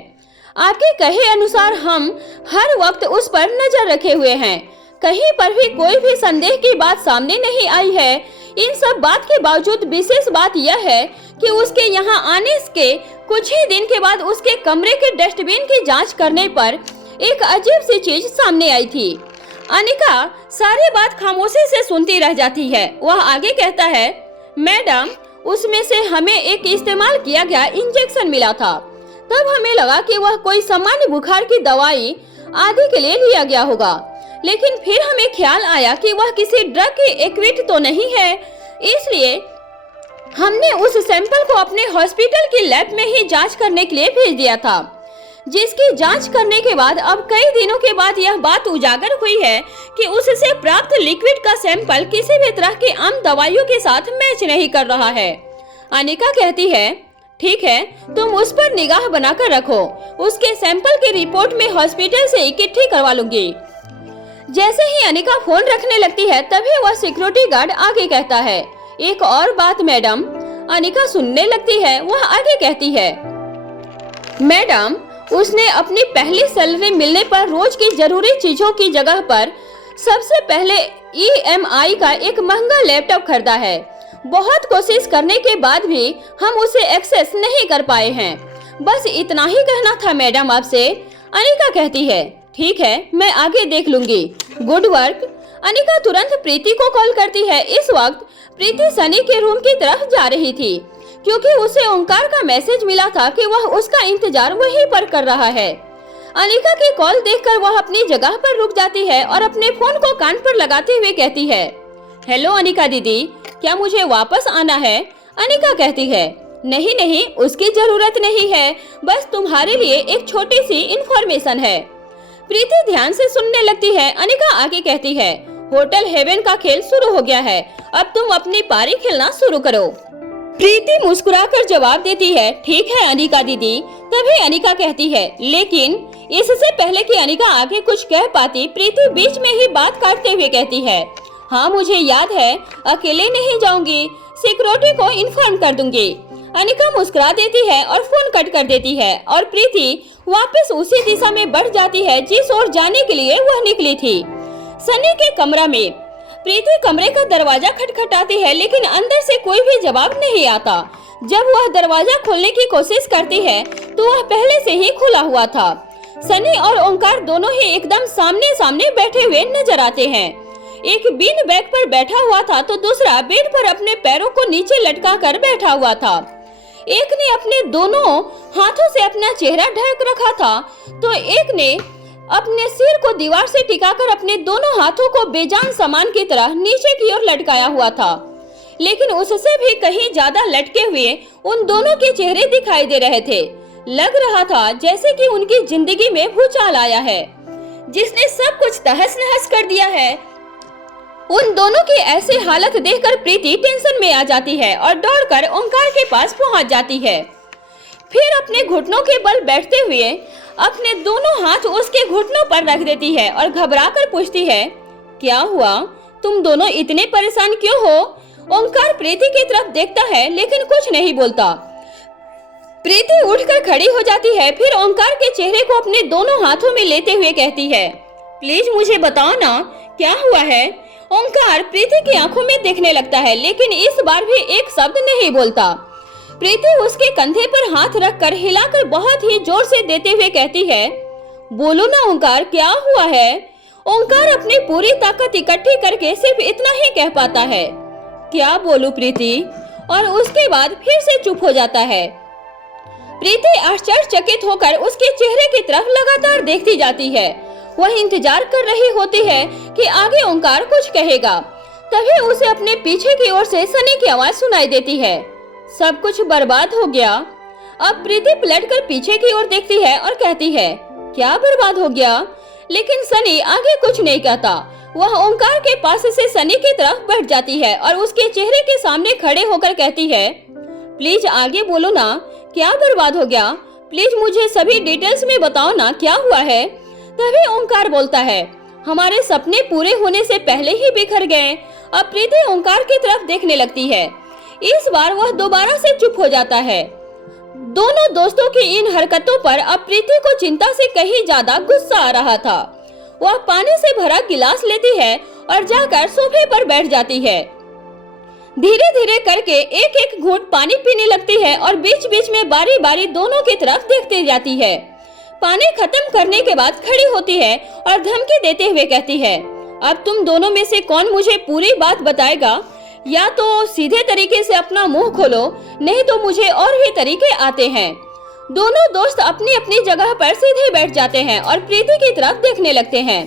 आपके कहे अनुसार हम हर वक्त उस पर नजर रखे हुए हैं, कहीं पर भी कोई भी संदेह की बात सामने नहीं आई है। इन सब बात के बावजूद विशेष बात यह है कि उसके यहाँ आने के कुछ ही दिन के बाद उसके कमरे के डस्टबिन की जांच करने पर एक अजीब सी चीज सामने आई थी। अनिका सारी बात खामोशी से सुनती रह जाती है। वह आगे कहता है, मैडम उसमें से हमें एक इस्तेमाल किया गया इंजेक्शन मिला था, तब हमें लगा कि वह कोई सामान्य बुखार की दवाई आदि के लिए लिया गया होगा, लेकिन फिर हमें ख्याल आया कि वह किसी ड्रग के इक्विट तो नहीं है, इसलिए हमने उस सैंपल को अपने हॉस्पिटल की लैब में ही जांच करने के लिए भेज दिया था, जिसकी जांच करने के बाद अब कई दिनों के बाद यह बात उजागर हुई है कि उससे प्राप्त लिक्विड का सैंपल किसी भी तरह की आम दवाइयों के साथ मैच नहीं कर रहा है। अनिका कहती है, ठीक है, तुम उस पर निगाह बनाकर रखो, उसके सैंपल की रिपोर्ट में हॉस्पिटल से इकट्ठी करवा लूंगी। जैसे ही अनिका फोन रखने लगती है तभी वह सिक्योरिटी गार्ड आगे कहता है, एक और बात मैडम। अनिका सुनने लगती है। वह आगे कहती है, मैडम उसने अपनी पहली सैलरी मिलने पर रोज की जरूरी चीजों की जगह पर सबसे पहले EMI का एक महंगा लैपटॉप खरीदा है। बहुत कोशिश करने के बाद भी हम उसे एक्सेस नहीं कर पाए हैं। बस इतना ही कहना था मैडम आपसे। अनिका कहती है, ठीक है, मैं आगे देख लूंगी, गुड वर्क। अनिका तुरंत प्रीति को कॉल करती है। इस वक्त प्रीति सनी के रूम की तरफ जा रही थी क्योंकि उसे ओंकार का मैसेज मिला था कि वह उसका इंतजार वहीं पर कर रहा है। अनिका की कॉल देखकर वह अपनी जगह पर रुक जाती है और अपने फोन को कान पर लगाते हुए कहती है, हेलो अनिका दीदी, क्या मुझे वापस आना है? अनिका कहती है, नहीं नहीं, उसकी जरूरत नहीं है, बस तुम्हारे लिए एक छोटी सी इंफॉर्मेशन है। प्रीति ध्यान से सुनने लगती है। अनिका आगे कहती है, होटल हेवन का खेल शुरू हो गया है, अब तुम अपनी पारी खेलना शुरू करो। प्रीति मुस्कुराकर जवाब देती है, ठीक है अनिका दीदी। तभी अनिका कहती है, लेकिन इससे पहले कि अनिका आगे कुछ कह पाती, प्रीति बीच में ही बात काटते हुए कहती है, हाँ मुझे याद है, अकेले नहीं जाऊंगी, सिक्योरिटी को इन्फॉर्म कर दूंगी। अनिका मुस्कुरा देती है और फोन कट कर देती है और प्रीति वापस उसी दिशा में बढ़ जाती है जिस ओर जाने के लिए वह निकली थी। सनी के कमरा में प्रीति कमरे का दरवाजा खटखटाती है, लेकिन अंदर से कोई भी जवाब नहीं आता। जब वह दरवाजा खोलने की कोशिश करती है तो वह पहले से ही खुला हुआ था। सनी और ओंकार दोनों ही एकदम सामने सामने बैठे हुए नजर आते हैं। एक बीन बैग पर बैठा हुआ था तो दूसरा बेड पर अपने पैरों को नीचे लटका कर बैठा हुआ था। एक ने अपने दोनों हाथों से अपना चेहरा ढक रखा था तो एक ने अपने सिर को दीवार से टिकाकर अपने दोनों हाथों को बेजान सामान की तरह नीचे की ओर लटकाया हुआ था। लेकिन उससे भी कहीं ज्यादा लटके हुए उन दोनों के चेहरे दिखाई दे रहे थे। लग रहा था जैसे कि उनकी जिंदगी में भूचाल आया है जिसने सब कुछ तहस नहस कर दिया है। उन दोनों की ऐसी हालत देखकर प्रीति टेंशन में आ जाती है और दौड़कर ओंकार के पास पहुंच जाती है। फिर अपने घुटनों के बल बैठते हुए अपने दोनों हाथ उसके घुटनों पर रख देती है और घबराकर पूछती है, क्या हुआ, तुम दोनों इतने परेशान क्यों हो? ओंकार प्रीति की तरफ देखता है लेकिन कुछ नहीं बोलता। प्रीति उठकर खड़ी हो जाती है, फिर ओंकार के चेहरे को अपने दोनों हाथों में लेते हुए कहती है, प्लीज मुझे बताओ ना क्या हुआ है। ओंकार प्रीति की आंखों में देखने लगता है लेकिन इस बार भी एक शब्द नहीं बोलता। प्रीति उसके कंधे पर हाथ रखकर हिलाकर बहुत ही जोर से देते हुए कहती है, बोलो ना ओंकार, क्या हुआ है? ओंकार अपनी पूरी ताकत इकट्ठी करके सिर्फ इतना ही कह पाता है, क्या बोलूं प्रीति, और उसके बाद फिर से चुप हो जाता है। प्रीति आश्चर्यचकित होकर उसके चेहरे की तरफ लगातार देखती जाती है। वह इंतजार कर रही होती है कि आगे ओंकार कुछ कहेगा। तभी उसे अपने पीछे की ओर से सनी की आवाज सुनाई देती है, सब कुछ बर्बाद हो गया। अब प्रीति पलटकर पीछे की ओर देखती है और कहती है, क्या बर्बाद हो गया? लेकिन सनी आगे कुछ नहीं कहता। वह ओंकार के पास से सनी की तरफ बढ़ जाती है और उसके चेहरे के सामने खड़े होकर कहती है, प्लीज आगे बोलो ना, क्या बर्बाद हो गया? प्लीज मुझे सभी डिटेल्स में बताओ ना, क्या हुआ है? तभी ओंकार बोलता है, हमारे सपने पूरे होने से पहले ही बिखर गए। अब प्रीति ओंकार की तरफ देखने लगती है। इस बार वह दोबारा से चुप हो जाता है। दोनों दोस्तों की इन हरकतों पर अब प्रीति को चिंता से कहीं ज्यादा गुस्सा आ रहा था। वह पानी से भरा गिलास लेती है और जाकर सोफे पर बैठ जाती है। धीरे धीरे करके एक एक घूंट पानी पीने लगती है और बीच बीच में बारी बारी दोनों की तरफ देखती जाती है। पानी खत्म करने के बाद खड़ी होती है और धमकी देते हुए कहती है, अब तुम दोनों में से कौन मुझे पूरी बात बताएगा? या तो सीधे तरीके से अपना मुंह खोलो, नहीं तो मुझे और भी तरीके आते हैं। दोनों दोस्त अपनी अपनी जगह पर सीधे बैठ जाते हैं और प्रीति की तरफ देखने लगते हैं।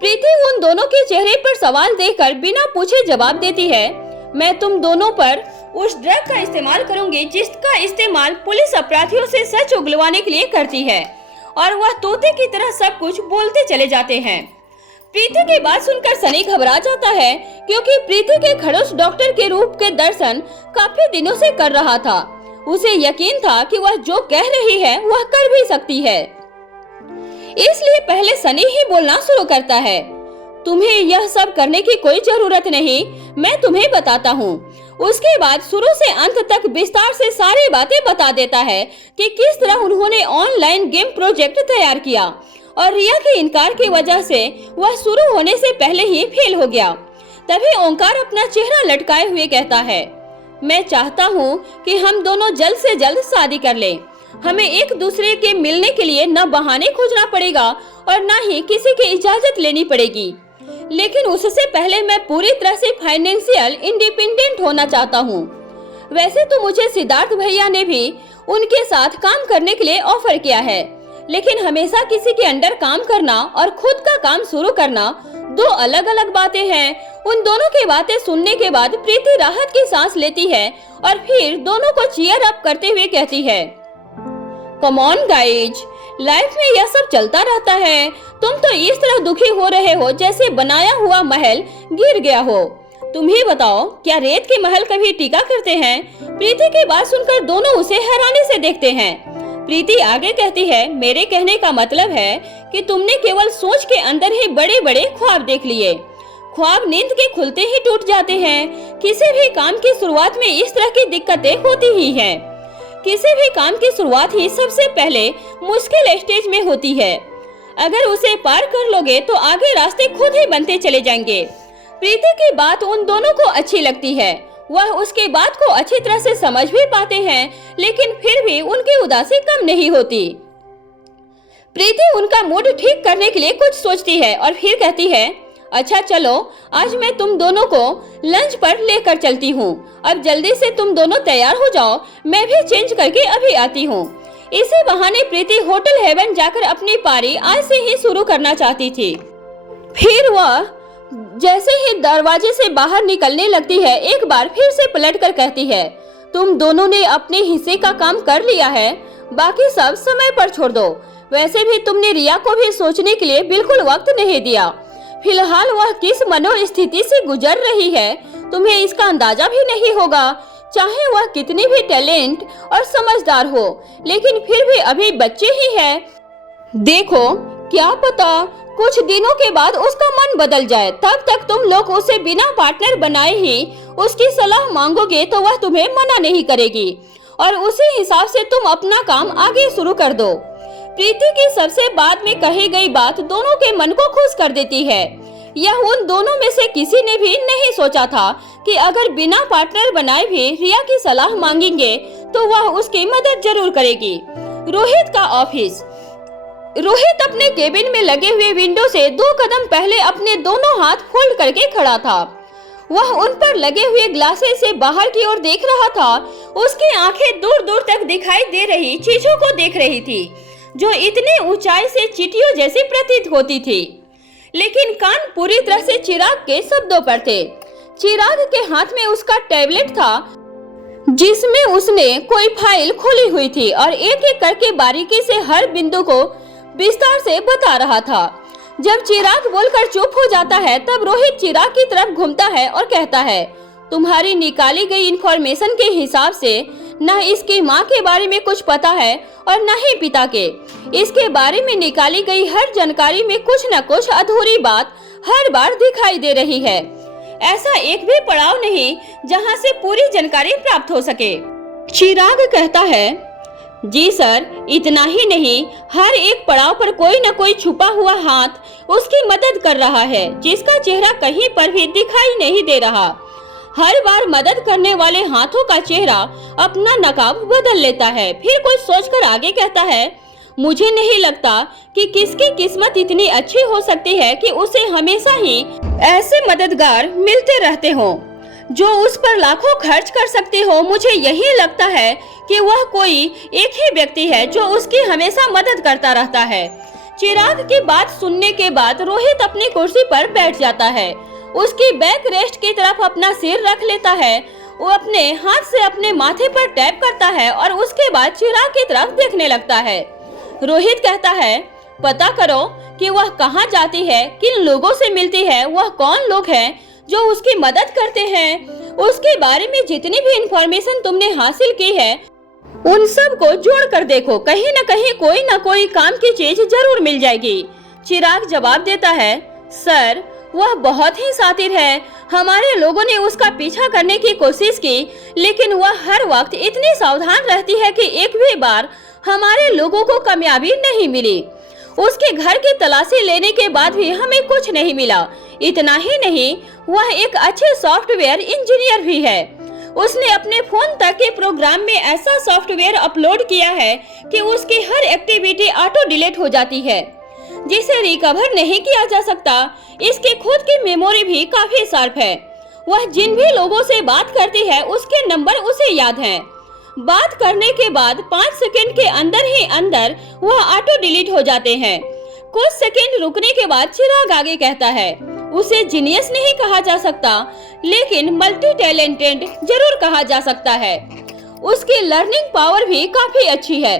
प्रीति उन दोनों के चेहरे पर सवाल देखकर बिना पूछे जवाब देती है, मैं तुम दोनों पर उस ड्रग का इस्तेमाल करूंगी जिसका इस्तेमाल पुलिस अपराधियों से सच उगलवाने के लिए करती है। और वह तोते की तरह सब कुछ बोलते चले जाते हैं। प्रीति की बात सुनकर सनी घबरा जाता है क्योंकि प्रीति के खड़ूस डॉक्टर के रूप के दर्शन काफी दिनों से कर रहा था। उसे यकीन था कि वह जो कह रही है वह कर भी सकती है। इसलिए पहले सनी ही बोलना शुरू करता है, तुम्हें यह सब करने की कोई जरूरत नहीं, मैं तुम्हें बताता हूँ। उसके बाद शुरू से अंत तक विस्तार से सारी बातें बता देता है कि किस तरह उन्होंने ऑनलाइन गेम प्रोजेक्ट तैयार किया और रिया के इनकार की वजह से वह शुरू होने से पहले ही फेल हो गया। तभी ओंकार अपना चेहरा लटकाए हुए कहता है, मैं चाहता हूँ कि हम दोनों जल्द से जल्द शादी कर लें। हमें एक दूसरे के मिलने के लिए न बहाने खोजना पड़ेगा और न ही किसी की इजाजत लेनी पड़ेगी। लेकिन उससे पहले मैं पूरी तरह से फाइनेंशियल इंडिपेंडेंट होना चाहता हूँ। वैसे तो मुझे सिद्धार्थ भैया ने भी उनके साथ काम करने के लिए ऑफर किया है, लेकिन हमेशा किसी के अंडर काम करना और खुद का काम शुरू करना दो अलग अलग बातें हैं। उन दोनों की बातें सुनने के बाद प्रीति राहत की सांस लेती है और फिर दोनों को चीयर अप करते हुए कहती है, कम ऑन गाइज, लाइफ में यह सब चलता रहता है। तुम तो इस तरह दुखी हो रहे हो जैसे बनाया हुआ महल गिर गया हो। तुम ही बताओ, क्या रेत के महल कभी टिका करते हैं? प्रीति की बात सुनकर दोनों उसे हैरानी से देखते हैं। प्रीति आगे कहती है, मेरे कहने का मतलब है कि तुमने केवल सोच के अंदर ही बड़े बड़े ख्वाब देख लिए। ख्वाब नींद के खुलते ही टूट जाते हैं। किसी भी काम की शुरुआत में इस तरह की दिक्कतें होती ही हैं। किसी भी काम की शुरुआत ही सबसे पहले मुश्किल स्टेज में होती है। अगर उसे पार कर लोगे तो आगे रास्ते खुद ही बनते चले जाएंगे। प्रीति की बात उन दोनों को अच्छी लगती है। वह उसके बात को अच्छी तरह से समझ भी पाते हैं, लेकिन फिर भी उनकी उदासी कम नहीं होती। प्रीति उनका मूड ठीक करने के लिए कुछ सोचती है और फिर कहती है, अच्छा चलो, आज मैं तुम दोनों को लंच पर लेकर चलती हूँ। अब जल्दी से तुम दोनों तैयार हो जाओ, मैं भी चेंज करके अभी आती हूँ। इसी बहाने प्रीति होटल हेवन जाकर अपनी पारी आज से ही शुरू करना चाहती थी। फिर वह जैसे ही दरवाजे से बाहर निकलने लगती है, एक बार फिर से पलटकर कहती है, तुम दोनों ने अपने हिस्से का काम कर लिया है, बाकी सब समय पर छोड़ दो। वैसे भी तुमने रिया को भी सोचने के लिए बिल्कुल वक्त नहीं दिया। फिलहाल वह किस मनोस्थिति से गुजर रही है तुम्हें इसका अंदाजा भी नहीं होगा। चाहे वह कितनी भी टैलेंट और समझदार हो, लेकिन फिर भी अभी बच्चे ही है। देखो, क्या पता कुछ दिनों के बाद उसका मन बदल जाए। तब तक तुम लोग उसे बिना पार्टनर बनाए ही उसकी सलाह मांगोगे तो वह तुम्हें मना नहीं करेगी और उसी हिसाब से तुम अपना काम आगे शुरू कर दो। प्रीति की सबसे बाद में कही गई बात दोनों के मन को खुश कर देती है। यह उन दोनों में से किसी ने भी नहीं सोचा था कि अगर बिना पार्टनर बनाए भी रिया की सलाह मांगेंगे तो वह उसकी मदद जरूर करेगी। रोहित का ऑफिस। रोहित अपने केबिन में लगे हुए विंडो से 2 कदम पहले अपने दोनों हाथ फोल्ड करके खड़ा था। वह उन पर लगे हुए ग्लासेस से बाहर की ओर देख रहा था। उसकी आंखें दूर दूर तक दिखाई दे रही चीजों को देख रही थी, जो इतने ऊंचाई से चींटियों जैसी प्रतीत होती थी, लेकिन कान पूरी तरह से चिराग के शब्दों पर थे। चिराग के हाथ में उसका टैबलेट था, जिसमें उसने कोई फाइल खोली हुई थी और एक एक करके बारीकी से हर बिंदु को विस्तार से बता रहा था। जब चिराग बोलकर चुप हो जाता है, तब रोहित चिराग की तरफ घूमता है और कहता है, तुम्हारी निकाली गई इंफॉर्मेशन के हिसाब से न इसकी माँ के बारे में कुछ पता है और न ही पिता के। इसके बारे में निकाली गई हर जानकारी में कुछ न कुछ अधूरी बात हर बार दिखाई दे रही है। ऐसा एक भी पड़ाव नहीं जहाँ से पूरी जानकारी प्राप्त हो सके। चिराग कहता है, जी सर, इतना ही नहीं, हर एक पड़ाव पर कोई न कोई छुपा हुआ हाथ उसकी मदद कर रहा है, जिसका चेहरा कहीं पर भी दिखाई नहीं दे रहा। हर बार मदद करने वाले हाथों का चेहरा अपना नकाब बदल लेता है। फिर कुछ सोचकर आगे कहता है, मुझे नहीं लगता कि किसकी किस्मत इतनी अच्छी हो सकती है कि उसे हमेशा ही ऐसे मददगार मिलते रहते हो जो उस पर लाखों खर्च कर सकते हो। मुझे यही लगता है कि वह कोई एक ही व्यक्ति है जो उसकी हमेशा मदद करता रहता है। चिराग की बात सुनने के बाद रोहित अपनी कुर्सी पर बैठ जाता है। उसकी बैक रेस्ट की तरफ अपना सिर रख लेता है। वो अपने हाथ से अपने माथे पर टैप करता है और उसके बाद चिराग की तरफ देखने लगता है। रोहित कहता है, पता करो कि वह कहाँ जाती है, किन लोगों से मिलती है, वह कौन लोग हैं जो उसकी मदद करते हैं। उसके बारे में जितनी भी इंफॉर्मेशन तुमने हासिल की है, उन सब को जोड़ कर देखो, कहीं न कहीं कोई न कोई काम की चीज जरूर मिल जाएगी। चिराग जवाब देता है, सर, वह बहुत ही शातिर है। हमारे लोगों ने उसका पीछा करने की कोशिश की, लेकिन वह हर वक्त इतनी सावधान रहती है कि एक भी बार हमारे लोगों को कामयाबी नहीं मिली। उसके घर की तलाशी लेने के बाद भी हमें कुछ नहीं मिला। इतना ही नहीं, वह एक अच्छे सॉफ्टवेयर इंजीनियर भी है। उसने अपने फोन तक के प्रोग्राम में ऐसा सॉफ्टवेयर अपलोड किया है कि उसकी हर एक्टिविटी ऑटो डिलीट हो जाती है, जिसे रिकवर नहीं किया जा सकता। इसकी खुद की मेमोरी भी काफी शार्प है। वह जिन भी लोगों से बात करती है उसके नंबर उसे याद हैं। बात करने के बाद 5 सेकंड के अंदर ही अंदर वह ऑटो डिलीट हो जाते हैं। कुछ सेकंड रुकने के बाद चिराग आगे कहता है, उसे जीनियस नहीं कहा जा सकता, लेकिन मल्टी टैलेंटेड जरूर कहा जा सकता है। उसकी लर्निंग पावर भी काफी अच्छी है।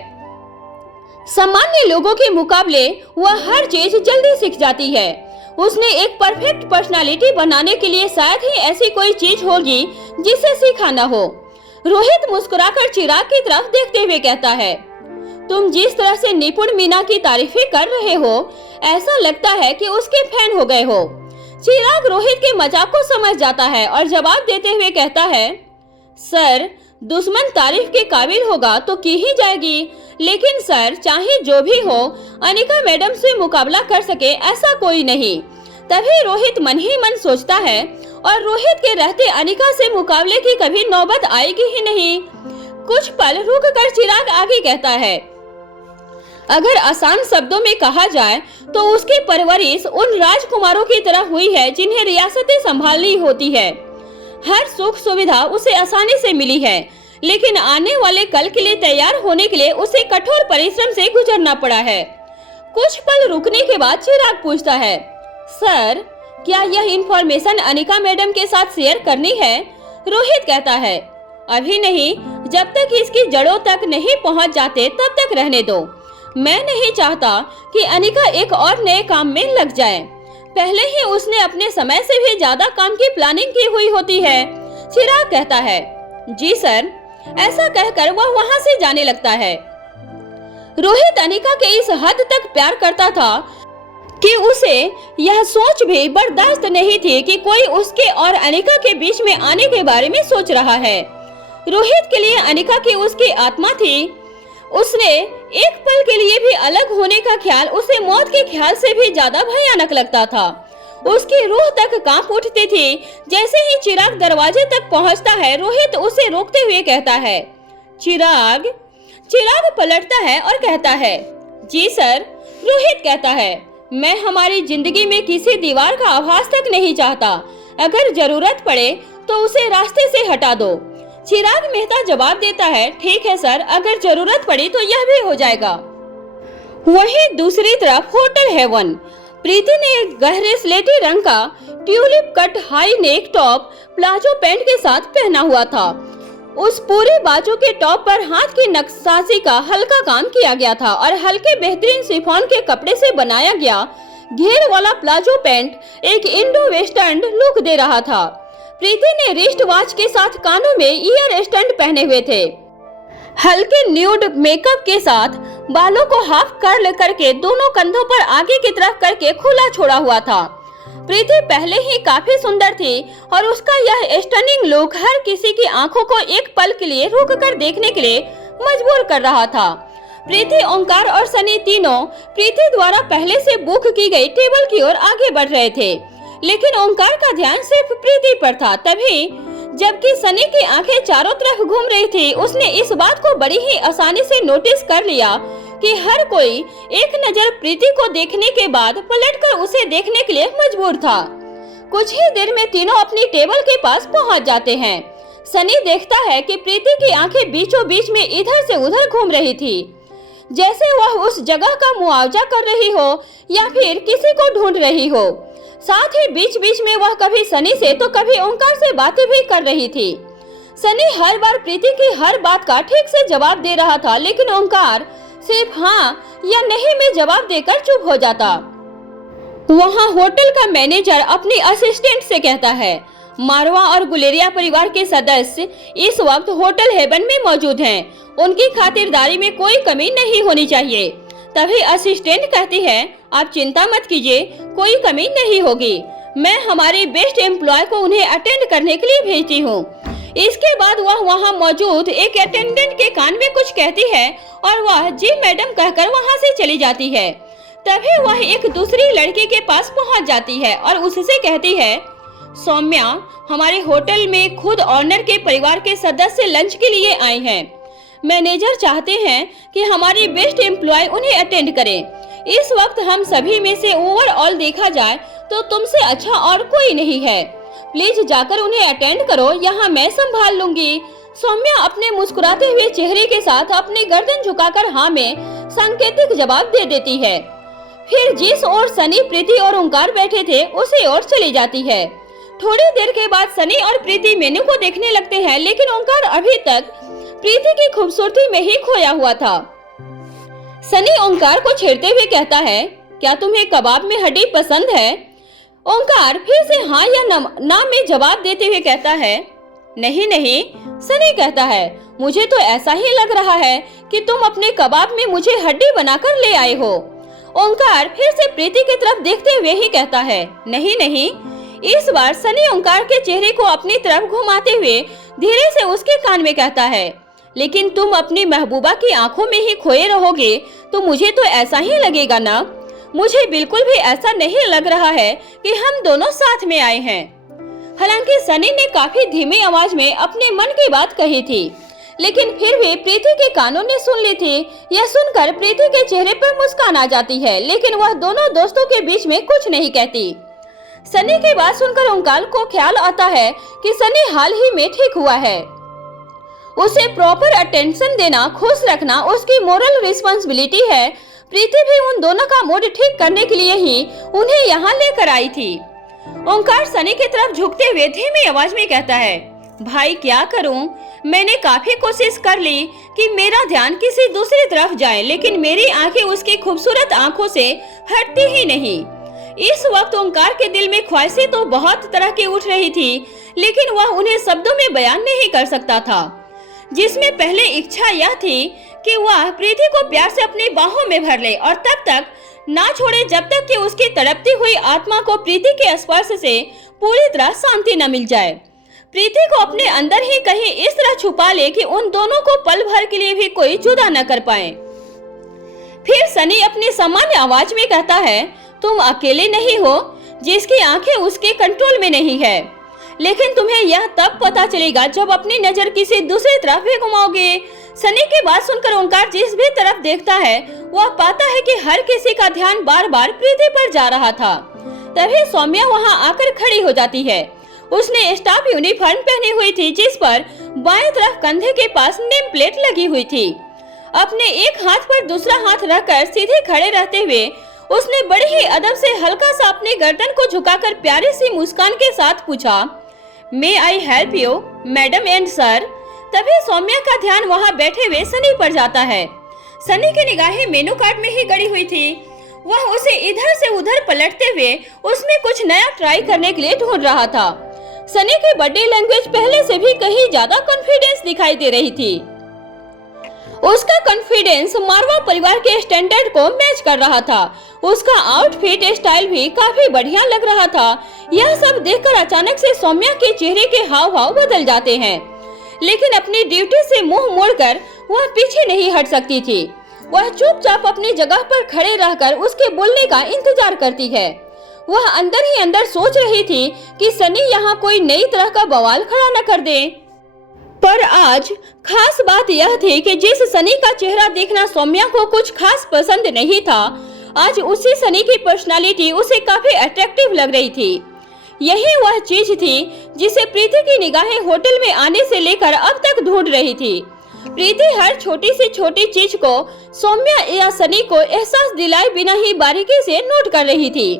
सामान्य लोगों के मुकाबले वह हर चीज जल्दी सीख जाती है। उसने एक परफेक्ट पर्सनालिटी बनाने के लिए शायद ही ऐसी कोई चीज होगी जिसे सीखा न हो। रोहित मुस्कुराकर चिराग की तरफ देखते हुए कहता है, तुम जिस तरह से निपुण मीना की तारीफें कर रहे हो, ऐसा लगता है कि उसके फैन हो गए हो। चिराग रोहित के मजाक को समझ जाता है और जवाब देते हुए कहता है, सर, दुश्मन तारीफ के काबिल होगा तो की ही जाएगी, लेकिन सर, चाहे जो भी हो, अनिका मैडम से मुकाबला कर सके ऐसा कोई नहीं। तभी रोहित मन ही मन सोचता है, और रोहित के रहते अनिका से मुकाबले की कभी नौबत आएगी ही नहीं। कुछ पल रुक कर चिराग आगे कहता है, अगर आसान शब्दों में कहा जाए तो उसकी परवरिश उन राजकुमारों की तरह हुई है जिन्हें रियासतें संभालनी होती है। हर सुख सुविधा उसे आसानी से मिली है, लेकिन आने वाले कल के लिए तैयार होने के लिए उसे कठोर परिश्रम से गुजरना पड़ा है। कुछ पल रुकने के बाद चिराग पूछता है, सर, क्या यह इंफॉर्मेशन अनिका मैडम के साथ शेयर करनी है? रोहित कहता है, अभी नहीं, जब तक इसकी जड़ों तक नहीं पहुंच जाते तब तक रहने दो। मैं नहीं चाहता कि अनिका एक और नए काम में लग जाए। पहले ही उसने अपने समय से भी ज्यादा काम की प्लानिंग की हुई होती है। चिराग कहता है, जी सर। ऐसा कहकर वह वहां से जाने लगता है। रोहित अनिका के इस हद तक प्यार करता था कि उसे यह सोच भी बर्दाश्त नहीं थी कि कोई उसके और अनिका के बीच में आने के बारे में सोच रहा है। रोहित के लिए अनिका की उसकी आत्मा थी। उसने एक पल के लिए भी अलग होने का ख्याल उसे मौत के ख्याल से भी ज्यादा भयानक लगता था। उसकी रूह तक कांप उठती थी। जैसे ही चिराग दरवाजे तक पहुंचता है, रोहित उसे रोकते हुए कहता है, चिराग। चिराग पलटता है और कहता है, जी सर। रोहित कहता है, मैं हमारी जिंदगी में किसी दीवार का आभास तक नहीं चाहता। अगर जरूरत पड़े तो उसे रास्ते से हटा दो। चिराग मेहता जवाब देता है, ठीक है सर, अगर जरूरत पड़ी तो यह भी हो जाएगा। वहीं दूसरी तरफ होटल हेवन। प्रीति ने एक गहरे स्लेटी रंग का tulip cut high neck top palazzo pant के साथ पहना हुआ था। उस पूरे बाजू के टॉप पर हाथ की नक्काशी का हल्का काम किया गया था और हल्के बेहतरीन शिफॉन के कपड़े से बनाया गया घेर वाला प्लाजो पैंट एक इंडो वेस्टर्न लुक दे रहा था। प्रीति ने रिस्ट वॉच के साथ कानों में ईयर स्टड पहने हुए थे। हल्के न्यूड मेकअप के साथ बालों को हाफ कर्ल करके दोनों कंधों पर आगे की तरफ करके खुला छोड़ा हुआ था। प्रीति पहले ही काफी सुंदर थी और उसका यह स्टनिंग लुक हर किसी की आंखों को एक पल के लिए रुक कर देखने के लिए मजबूर कर रहा था। प्रीति, ओंकार और सनी तीनों प्रीति द्वारा पहले से बुक की गई टेबल की ओर आगे बढ़ रहे थे, लेकिन ओंकार का ध्यान सिर्फ प्रीति पर था। तभी जबकि सनी की आंखें चारों तरफ घूम रही थी, उसने इस बात को बड़ी ही आसानी से नोटिस कर लिया कि हर कोई एक नजर प्रीति को देखने के बाद पलटकर उसे देखने के लिए मजबूर था। कुछ ही देर में तीनों अपनी टेबल के पास पहुंच जाते हैं। सनी देखता है कि प्रीति की आंखें बीचों बीच में इधर से उधर घूम रही थी, जैसे वह उस जगह का मुआवजा कर रही हो या फिर किसी को ढूंढ रही हो। साथ ही बीच बीच में वह कभी सनी से तो कभी ओंकार से बातें भी कर रही थी। सनी हर बार प्रीति की हर बात का ठीक से जवाब दे रहा था, लेकिन ओंकार सिर्फ हाँ या नहीं में जवाब देकर चुप हो जाता। वहाँ होटल का मैनेजर अपनी असिस्टेंट से कहता है, मारवा और गुलेरिया परिवार के सदस्य इस वक्त होटल हेवन में मौजूद हैं। उनकी खातिरदारी में कोई कमी नहीं होनी चाहिए। तभी असिस्टेंट कहती है, आप चिंता मत कीजिए, कोई कमी नहीं होगी। मैं हमारे बेस्ट एम्प्लॉय को उन्हें अटेंड करने के लिए भेजती हूँ। इसके बाद वह वहाँ मौजूद एक अटेंडेंट के कान में कुछ कहती है और वह जी मैडम कहकर वहाँ से चली जाती है। तभी वह एक दूसरी लड़की के पास पहुँच जाती है और उससे कहती है, सौम्या, हमारे होटल में खुद ऑनर के परिवार के सदस्य लंच के लिए आए हैं। मैनेजर चाहते हैं कि हमारी बेस्ट एम्प्लॉय उन्हें अटेंड करें। इस वक्त हम सभी में से ओवरऑल देखा जाए तो तुमसे अच्छा और कोई नहीं है। प्लीज जाकर उन्हें अटेंड करो, यहाँ मैं संभाल लूंगी। सौम्या अपने मुस्कुराते हुए चेहरे के साथ अपनी गर्दन झुकाकर हाँ में सांकेतिक जवाब दे देती है। फिर जिस ओर सनी, प्रीति और ओंकार बैठे थे उसी ओर चली जाती है। थोड़ी देर के बाद सनी और प्रीति मेनू को देखने लगते हैं, लेकिन ओंकार अभी तक प्रीति की खूबसूरती में ही खोया हुआ था। सनी ओंकार को छेड़ते हुए कहता है, क्या तुम्हें कबाब में हड्डी पसंद है? ओंकार फिर से हाँ या ना में जवाब देते हुए कहता है, नहीं नहीं। सनी कहता है, मुझे तो ऐसा ही लग रहा है कि तुम अपने कबाब में मुझे हड्डी बनाकर ले आए हो। ओंकार फिर से प्रीति की तरफ देखते हुए ही कहता है, नहीं नहीं। इस बार सनी ओंकार के चेहरे को अपनी तरफ घुमाते हुए धीरे से उसके कान में कहता है, लेकिन तुम अपनी महबूबा की आंखों में ही खोए रहोगे तो मुझे तो ऐसा ही लगेगा ना। मुझे बिल्कुल भी ऐसा नहीं लग रहा है कि हम दोनों साथ में आए हैं। हालांकि सनी ने काफी धीमी आवाज में अपने मन की बात कही थी, लेकिन फिर भी प्रीति के कानों ने सुन ली थी। यह सुनकर प्रीति के चेहरे पर मुस्कान आ जाती है, लेकिन वह दोनों दोस्तों के बीच में कुछ नहीं कहती। सनी की बात सुनकर ओंकार को ख्याल आता है कि सनी हाल ही में ठीक हुआ है। उसे प्रॉपर अटेंशन देना, खुश रखना उसकी मोरल रिस्पॉन्सिबिलिटी है। प्रीति भी उन दोनों का मूड ठीक करने के लिए ही उन्हें यहाँ लेकर आई थी। ओंकार सनी की तरफ झुकते हुए धीमी आवाज में कहता है, भाई क्या करूं? मैंने काफी कोशिश कर ली कि मेरा ध्यान किसी दूसरी तरफ जाए, लेकिन मेरी आंखें उसकी खूबसूरत आंखों से हटती ही नहीं। इस वक्त ओंकार के दिल में ख्वाहिशें तो बहुत तरह की उठ रही थी, लेकिन वह उन्हें शब्दों में बयान नहीं कर सकता था। जिसमें पहले इच्छा यह थी कि वह प्रीति को प्यार से अपनी बाहों में भर ले और तब तक ना छोड़े जब तक कि उसकी तड़पती हुई आत्मा को प्रीति के स्पर्श से पूरी तरह शांति न मिल जाए। प्रीति को अपने अंदर ही कहीं इस तरह छुपा ले कि उन दोनों को पल भर के लिए भी कोई जुदा न कर पाए। फिर सनी अपनी सामान्य आवाज में कहता है, तुम अकेले नहीं हो जिसकी आंखें उसके कंट्रोल में नहीं है, लेकिन तुम्हें यह तब पता चलेगा जब अपनी नजर किसी दूसरी तरफ भी घुमाओगे। सनी की बात सुनकर ओंकार जिस भी तरफ देखता है वह पाता है कि हर किसी का ध्यान बार बार प्रीति पर जा रहा था। तभी सौम्या वहां आकर खड़ी हो जाती है। उसने स्टाफ यूनिफॉर्म पहनी हुई थी, जिस पर बाएं तरफ कंधे के पास नेम प्लेट लगी हुई थी। अपने एक हाथ पर दूसरा हाथ रखकर सीधे खड़े रहते हुए उसने बड़े ही अदब से हल्का सा अपनी गर्दन को झुकाकर प्यारी सी मुस्कान के साथ पूछा, may I help you madam and sir. तभी सौम्या का ध्यान वहां बैठे हुए सनी पर जाता है। सनी की निगाहें मेनू कार्ड में ही गड़ी हुई थी। वह उसे इधर से उधर पलटते हुए उसमें कुछ नया ट्राई करने के लिए ढूंढ रहा था। सनी की बॉडी लैंग्वेज पहले से भी कहीं ज्यादा कॉन्फिडेंस दिखाई दे रही थी। उसका कॉन्फिडेंस मारवा परिवार के स्टैंडर्ड को मैच कर रहा था। उसका आउटफिट स्टाइल भी काफी बढ़िया लग रहा था। यह सब देखकर अचानक से सौम्या के चेहरे के हाव भाव बदल जाते हैं, लेकिन अपनी ड्यूटी से मुंह मोड़कर वह पीछे नहीं हट सकती थी। वह चुपचाप अपनी जगह पर खड़े रहकर उसके बोलने का इंतजार करती है। वह अंदर ही अंदर सोच रही थी कि सनी यहाँ कोई नई तरह का बवाल खड़ा न कर दे। पर आज खास बात यह थी कि जिस सनी का चेहरा देखना सौम्या को कुछ खास पसंद नहीं था, आज उसी सनी की पर्सनालिटी उसे काफी अट्रैक्टिव लग रही थी। यही वह चीज थी जिसे प्रीति की निगाहें होटल में आने से लेकर अब तक ढूंढ रही थी। प्रीति हर छोटी से छोटी चीज को सौम्या या सनी को एहसास दिलाए बिना ही बारीकी से नोट कर रही थी।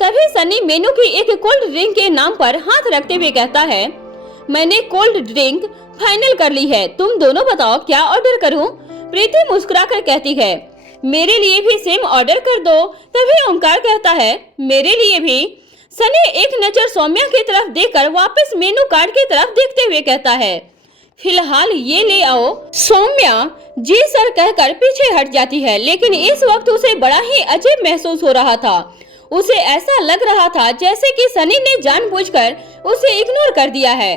तभी सनी मेनू की एक कोल्ड ड्रिंक के नाम पर हाथ रखते हुए कहता है, मैंने कोल्ड ड्रिंक फाइनल कर ली है, तुम दोनों बताओ क्या ऑर्डर करूं? प्रीति मुस्कुराकर कहती है, मेरे लिए भी सेम ऑर्डर कर दो। तभी ओंकार कहता है, मेरे लिए भी। सनी एक नजर सौम्या की तरफ देकर वापस मेनू कार्ड की तरफ देखते हुए कहता है, फिलहाल ये ले आओ। सौम्या जी सर कहकर पीछे हट जाती है, लेकिन इस वक्त उसे बड़ा ही अजीब महसूस हो रहा था। उसे ऐसा लग रहा था जैसे कि सनी ने जानबूझकर उसे इग्नोर कर दिया है।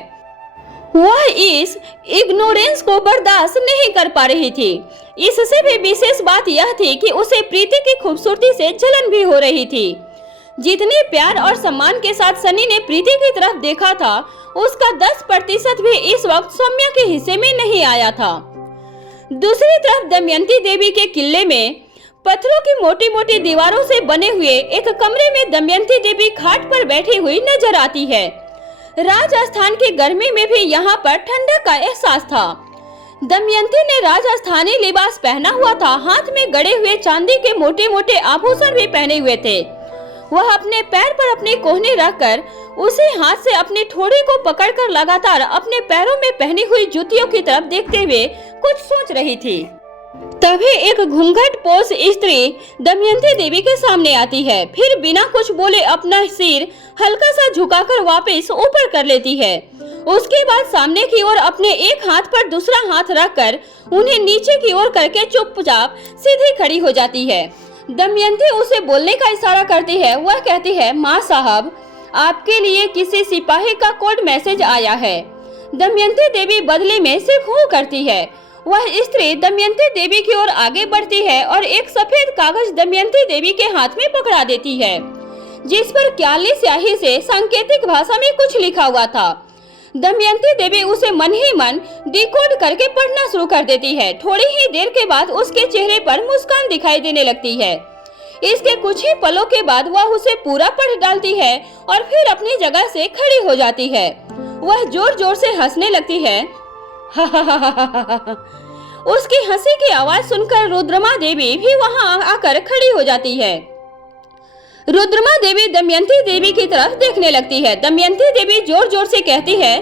वह इस इग्नोरेंस को बर्दाश्त नहीं कर पा रही थी। इससे भी विशेष बात यह थी कि उसे प्रीति की खूबसूरती से जलन भी हो रही थी। जितने प्यार और सम्मान के साथ सनी ने प्रीति की तरफ देखा था, उसका 10% भी इस वक्त सौम्या के हिस्से में नहीं आया था। दूसरी तरफ दमयंती देवी के किले में पत्थरों की मोटी मोटी दीवारों से बने हुए एक कमरे में दमयंती देवी खाट पर बैठी हुई नजर आती है। राजस्थान की गर्मी में भी यहाँ पर ठंडक का एहसास था। दमयंती ने राजस्थानी लिबास पहना हुआ था, हाथ में गड़े हुए चांदी के मोटे मोटे आभूषण भी पहने हुए थे। वह अपने पैर पर अपनी कोहनी रखकर उसी हाथ से अपनी ठोड़ी को पकड़कर लगातार अपने पैरों में पहनी हुई जूतियों की तरफ देखते हुए कुछ सोच रही थी। तभी एक घूंघट पोष स्त्री दमयंती देवी के सामने आती है, फिर बिना कुछ बोले अपना सिर हल्का सा झुकाकर वापस ऊपर कर लेती है। उसके बाद सामने की ओर अपने एक हाथ पर दूसरा हाथ रखकर उन्हें नीचे की ओर करके चुपचाप सीधी खड़ी हो जाती है। दमयंती उसे बोलने का इशारा करती है। वह कहती है, माँ साहब, आपके लिए किसी सिपाही का कोड मैसेज आया है। दमयंती देवी बदले में सिर्फ हूँ करती है। वह स्त्री दमयंती देवी की ओर आगे बढ़ती है और एक सफेद कागज दमयंती देवी के हाथ में पकड़ा देती है, जिस पर क्याली स्याही से सांकेतिक भाषा में कुछ लिखा हुआ था। दमयंती देवी उसे मन ही मन डिकोड करके पढ़ना शुरू कर देती है। थोड़ी ही देर के बाद उसके चेहरे पर मुस्कान दिखाई देने लगती है। इसके कुछ ही पलों के बाद वह उसे पूरा पढ़ डालती है और फिर अपनी जगह से खड़ी हो जाती है। वह जोर जोर से हंसने लगती है। उसकी हंसी की आवाज सुनकर रुद्रमा देवी भी वहां आकर खड़ी हो जाती है। रुद्रमा देवी दमयंती देवी की तरफ देखने लगती है। दमयंती देवी जोर जोर से कहती है,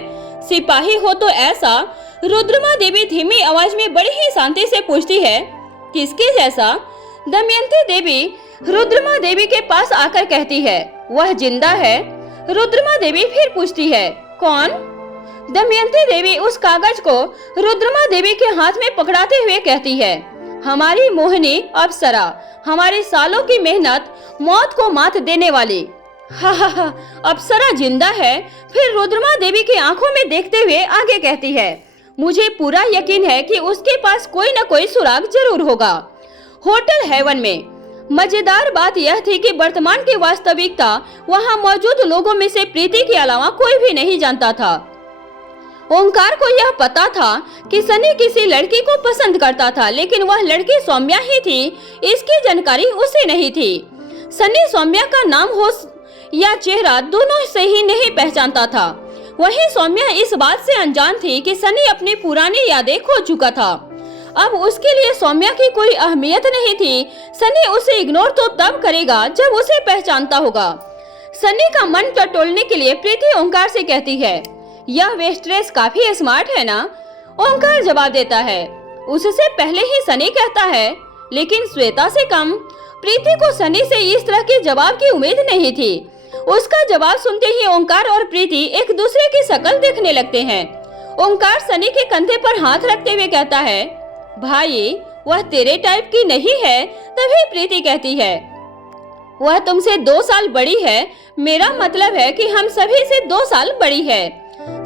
सिपाही हो तो ऐसा। रुद्रमा देवी धीमी आवाज में बड़ी ही शांति से पूछती है, किसके जैसा? दमयंती देवी रुद्रमा देवी के पास आकर कहती है, वह जिंदा है। रुद्रमा देवी फिर पूछती है, कौन? दमयंती देवी उस कागज को रुद्रमा देवी के हाथ में पकड़ाते हुए कहती है, हमारी मोहिनी अप्सरा, हमारे सालों की मेहनत मौत को मात देने वाली। हा, अप्सरा जिंदा है। फिर रुद्रमा देवी की आंखों में देखते हुए आगे कहती है, मुझे पूरा यकीन है कि उसके पास कोई न कोई सुराग जरूर होगा। होटल हेवन में मजेदार बात यह थी कि वर्तमान की वास्तविकता वहां मौजूद लोगों में से प्रीति के अलावा कोई भी नहीं जानता था। ओंकार को यह पता था कि सनी किसी लड़की को पसंद करता था, लेकिन वह लड़की सौम्या ही थी, इसकी जानकारी उसे नहीं थी। सनी सौम्या का नाम हो या चेहरा दोनों से ही नहीं पहचानता था। वहीं सौम्या इस बात से अनजान थी कि सनी अपनी पुरानी यादें खो चुका था। अब उसके लिए सौम्या की कोई अहमियत नहीं थी। सनी उसे इग्नोर तो तब करेगा जब उसे पहचानता होगा। सनी का मन टटोलने के लिए प्रीति ओंकार से कहती है, यह वेस्ट्रेस काफी स्मार्ट है ना? ओंकार जवाब देता है। उससे पहले ही सनी कहता है, लेकिन श्वेता से कम। प्रीति को सनी से इस तरह के जवाब की उम्मीद नहीं थी। उसका जवाब सुनते ही ओंकार और प्रीति एक दूसरे की शक्ल देखने लगते हैं। ओंकार सनी के कंधे पर हाथ रखते हुए कहता है, भाई वह तेरे टाइप की नहीं है। तभी प्रीति कहती है, वह तुमसे 2 साल बड़ी है। मेरा मतलब है कि हम सभी से 2 साल बड़ी है।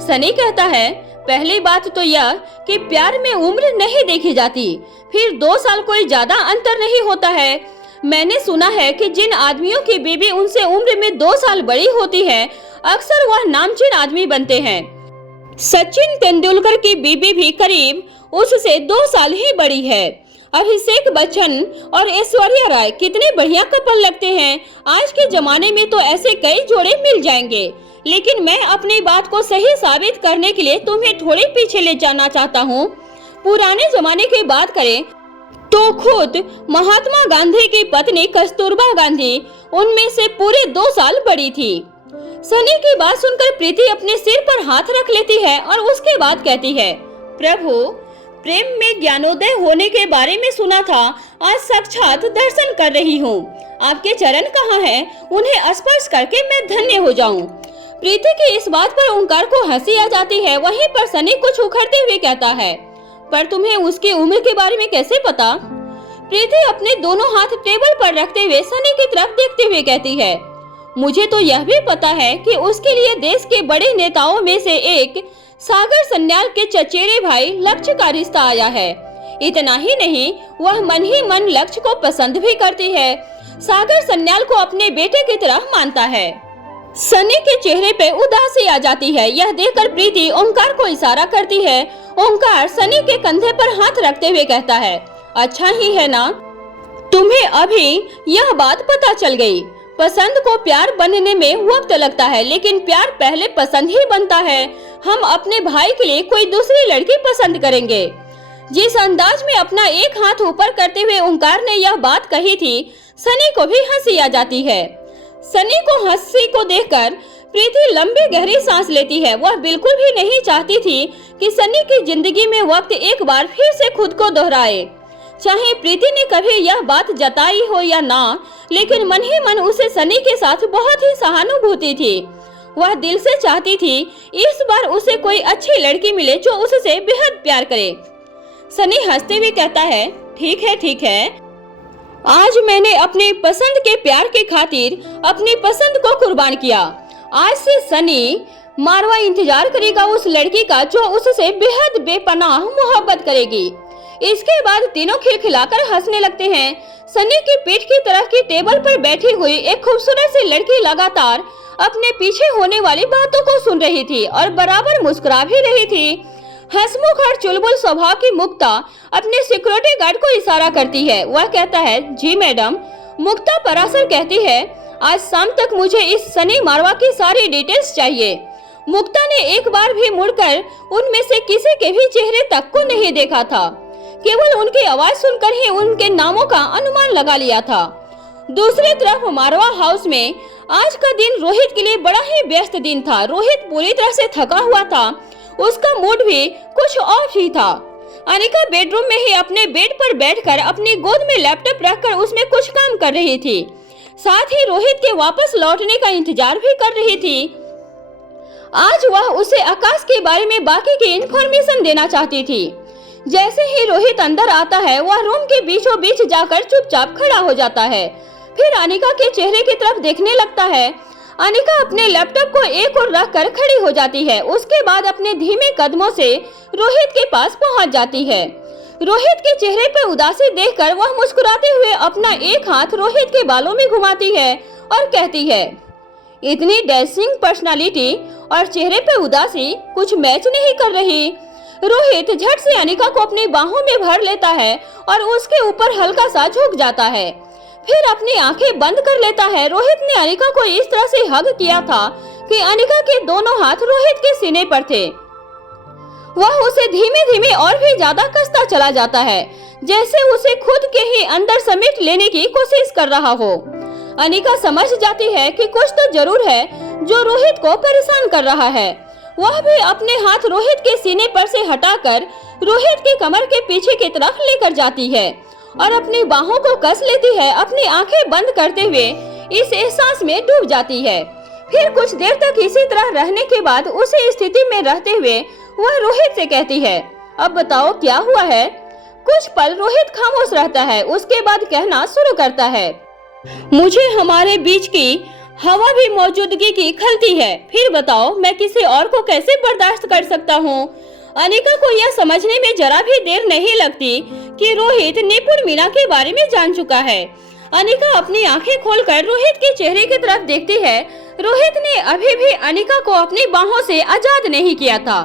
सनी कहता है, पहली बात तो यह कि प्यार में उम्र नहीं देखी जाती, फिर 2 साल कोई ज्यादा अंतर नहीं होता है। मैंने सुना है कि जिन आदमियों की बीवी उनसे उम्र में 2 साल बड़ी होती है, अक्सर वह नामचीन आदमी बनते हैं। सचिन तेंदुलकर की बीवी भी करीब उससे 2 साल ही बड़ी है। अभिषेक बच्चन और ऐश्वर्या राय कितने बढ़िया कपल लगते हैं। आज के जमाने में तो ऐसे कई जोड़े मिल जाएंगे, लेकिन मैं अपनी बात को सही साबित करने के लिए तुम्हें थोड़ी पीछे ले जाना चाहता हूँ। पुराने जमाने की बात करें तो खुद महात्मा गांधी की पत्नी कस्तूरबा गांधी उनमें से पूरे 2 साल बड़ी थी। सनी की बात सुनकर प्रीति अपने सिर पर हाथ रख लेती है और उसके बाद कहती है, प्रभु, प्रेम में ज्ञानोदय होने के बारे में सुना था, आज साक्षात दर्शन कर रही हूँ। आपके चरण कहाँ हैं? उन्हें स्पर्श करके मैं धन्य हो जाऊँ। प्रीति की इस बात पर ओंकार को हंसी आ जाती है। वहीं पर सनी कुछ उखड़ते हुए कहता है, पर तुम्हें उसकी उम्र के बारे में कैसे पता? प्रीति अपने दोनों हाथ टेबल पर रखते हुए सनी की तरफ देखते हुए कहती है, मुझे तो यह भी पता है कि उसके लिए देश के बड़े नेताओं में से एक सागर सन्याल के चचेरे भाई लक्ष्य का रिश्ता आया है। इतना ही नहीं, वह मन ही मन लक्ष्य को पसंद भी करती है। सागर सन्याल को अपने बेटे की तरह मानता है। सनी के चेहरे पे उदासी आ जाती है। यह देखकर प्रीति ओंकार को इशारा करती है। ओंकार सनी के कंधे पर हाथ रखते हुए कहता है, अच्छा ही है ना, तुम्हें अभी यह बात पता चल गई, पसंद को प्यार बनने में वक्त लगता है, लेकिन प्यार पहले पसंद ही बनता है। हम अपने भाई के लिए कोई दूसरी लड़की पसंद करेंगे। जिस अंदाज में अपना एक हाथ ऊपर करते हुए ओंकार ने यह बात कही थी, सनी को भी हंसी आ जाती है। सनी को हंसी को देखकर प्रीति लंबी गहरी सांस लेती है। वह बिल्कुल भी नहीं चाहती थी कि सनी की जिंदगी में वक्त एक बार फिर से खुद को दोहराए। चाहे प्रीति ने कभी यह बात जताई हो या ना, लेकिन मन ही मन उसे सनी के साथ बहुत ही सहानुभूति थी। वह दिल से चाहती थी इस बार उसे कोई अच्छी लड़की मिले जो उससे बेहद प्यार करे। सनी हंसते हुए कहता है, ठीक है, आज मैंने अपने पसंद के प्यार के खातिर अपनी पसंद को कुर्बान किया। आज से सनी मारवा इंतजार करेगा उस लड़की का जो उससे बेहद बेपनाह मोहब्बत करेगी। इसके बाद तीनों खिलखिलाकर हंसने लगते हैं। सनी की पीठ की तरफ की टेबल पर बैठी हुई एक खूबसूरत सी लड़की लगातार अपने पीछे होने वाली बातों को सुन रही थी और बराबर मुस्कुरा भी रही थी। हंसमुख और चुलबुल स्वभाव की मुक्ता अपने सिक्योरिटी गार्ड को इशारा करती है। वह कहता है, जी मैडम। मुक्ता पराशर कहती है, आज शाम तक मुझे इस सनी मारवा की सारी डिटेल्स चाहिए। मुक्ता ने एक बार भी मुड़कर उनमें से किसी के भी चेहरे तक को नहीं देखा था, केवल उनकी आवाज सुनकर ही उनके नामों का अनुमान लगा लिया था। दूसरी तरफ मारवा हाउस में आज का दिन रोहित के लिए बड़ा ही व्यस्त दिन था। रोहित पूरी तरह से थका हुआ था, उसका मूड भी कुछ ऑफ ही था। अनिका बेडरूम में ही अपने बेड पर बैठकर अपनी गोद में लैपटॉप रखकर उसमें कुछ काम कर रही थी। साथ ही रोहित के वापस लौटने का इंतजार भी कर रही थी। आज वह उसे आकाश के बारे में बाकी की इंफॉर्मेशन देना चाहती थी। जैसे ही रोहित अंदर आता है, वह रूम के बीचों बीच जाकर चुपचाप खड़ा हो जाता है। फिर अनिका के चेहरे की तरफ देखने लगता है। अनिका अपने लैपटॉप को एक ओर रखकर खड़ी हो जाती है। उसके बाद अपने धीमे कदमों से रोहित के पास पहुंच जाती है। रोहित के चेहरे पर उदासी देखकर वह मुस्कुराते हुए अपना एक हाथ रोहित के बालों में घुमाती है और कहती है, इतनी डैशिंग पर्सनालिटी और चेहरे पर उदासी कुछ मैच नहीं कर रही। रोहित झट से अनिका को अपनी बाहों में भर लेता है और उसके ऊपर हल्का सा झुक जाता है। फिर अपनी आंखें बंद कर लेता है। रोहित ने अनिका को इस तरह से हग किया था कि अनिका के दोनों हाथ रोहित के सीने पर थे। वह उसे धीमे धीमे और भी ज्यादा कसता चला जाता है, जैसे उसे खुद के ही अंदर समेट लेने की कोशिश कर रहा हो। अनिका समझ जाती है कि कुछ तो जरूर है जो रोहित को परेशान कर रहा है। वह भी अपने हाथ रोहित के सीने पर से हटाकर रोहित की कमर के पीछे की तरफ लेकर जाती है और अपनी बाहों को कस लेती है। अपनी आंखें बंद करते हुए इस एहसास में डूब जाती है। फिर कुछ देर तक इसी तरह रहने के बाद उसी स्थिति में रहते हुए वह रोहित से कहती है, अब बताओ क्या हुआ है। कुछ पल रोहित खामोश रहता है, उसके बाद कहना शुरू करता है, मुझे हमारे बीच की हवा भी मौजूदगी की खलती है। फिर बताओ मैं किसी और को कैसे बर्दाश्त कर सकता हूँ। अनिका को यह समझने में जरा भी देर नहीं लगती कि रोहित निपुण मीना के बारे में जान चुका है। अनिका अपनी आंखें खोलकर रोहित के चेहरे की तरफ देखती है। रोहित ने अभी भी अनिका को अपनी बाहों से आजाद नहीं किया था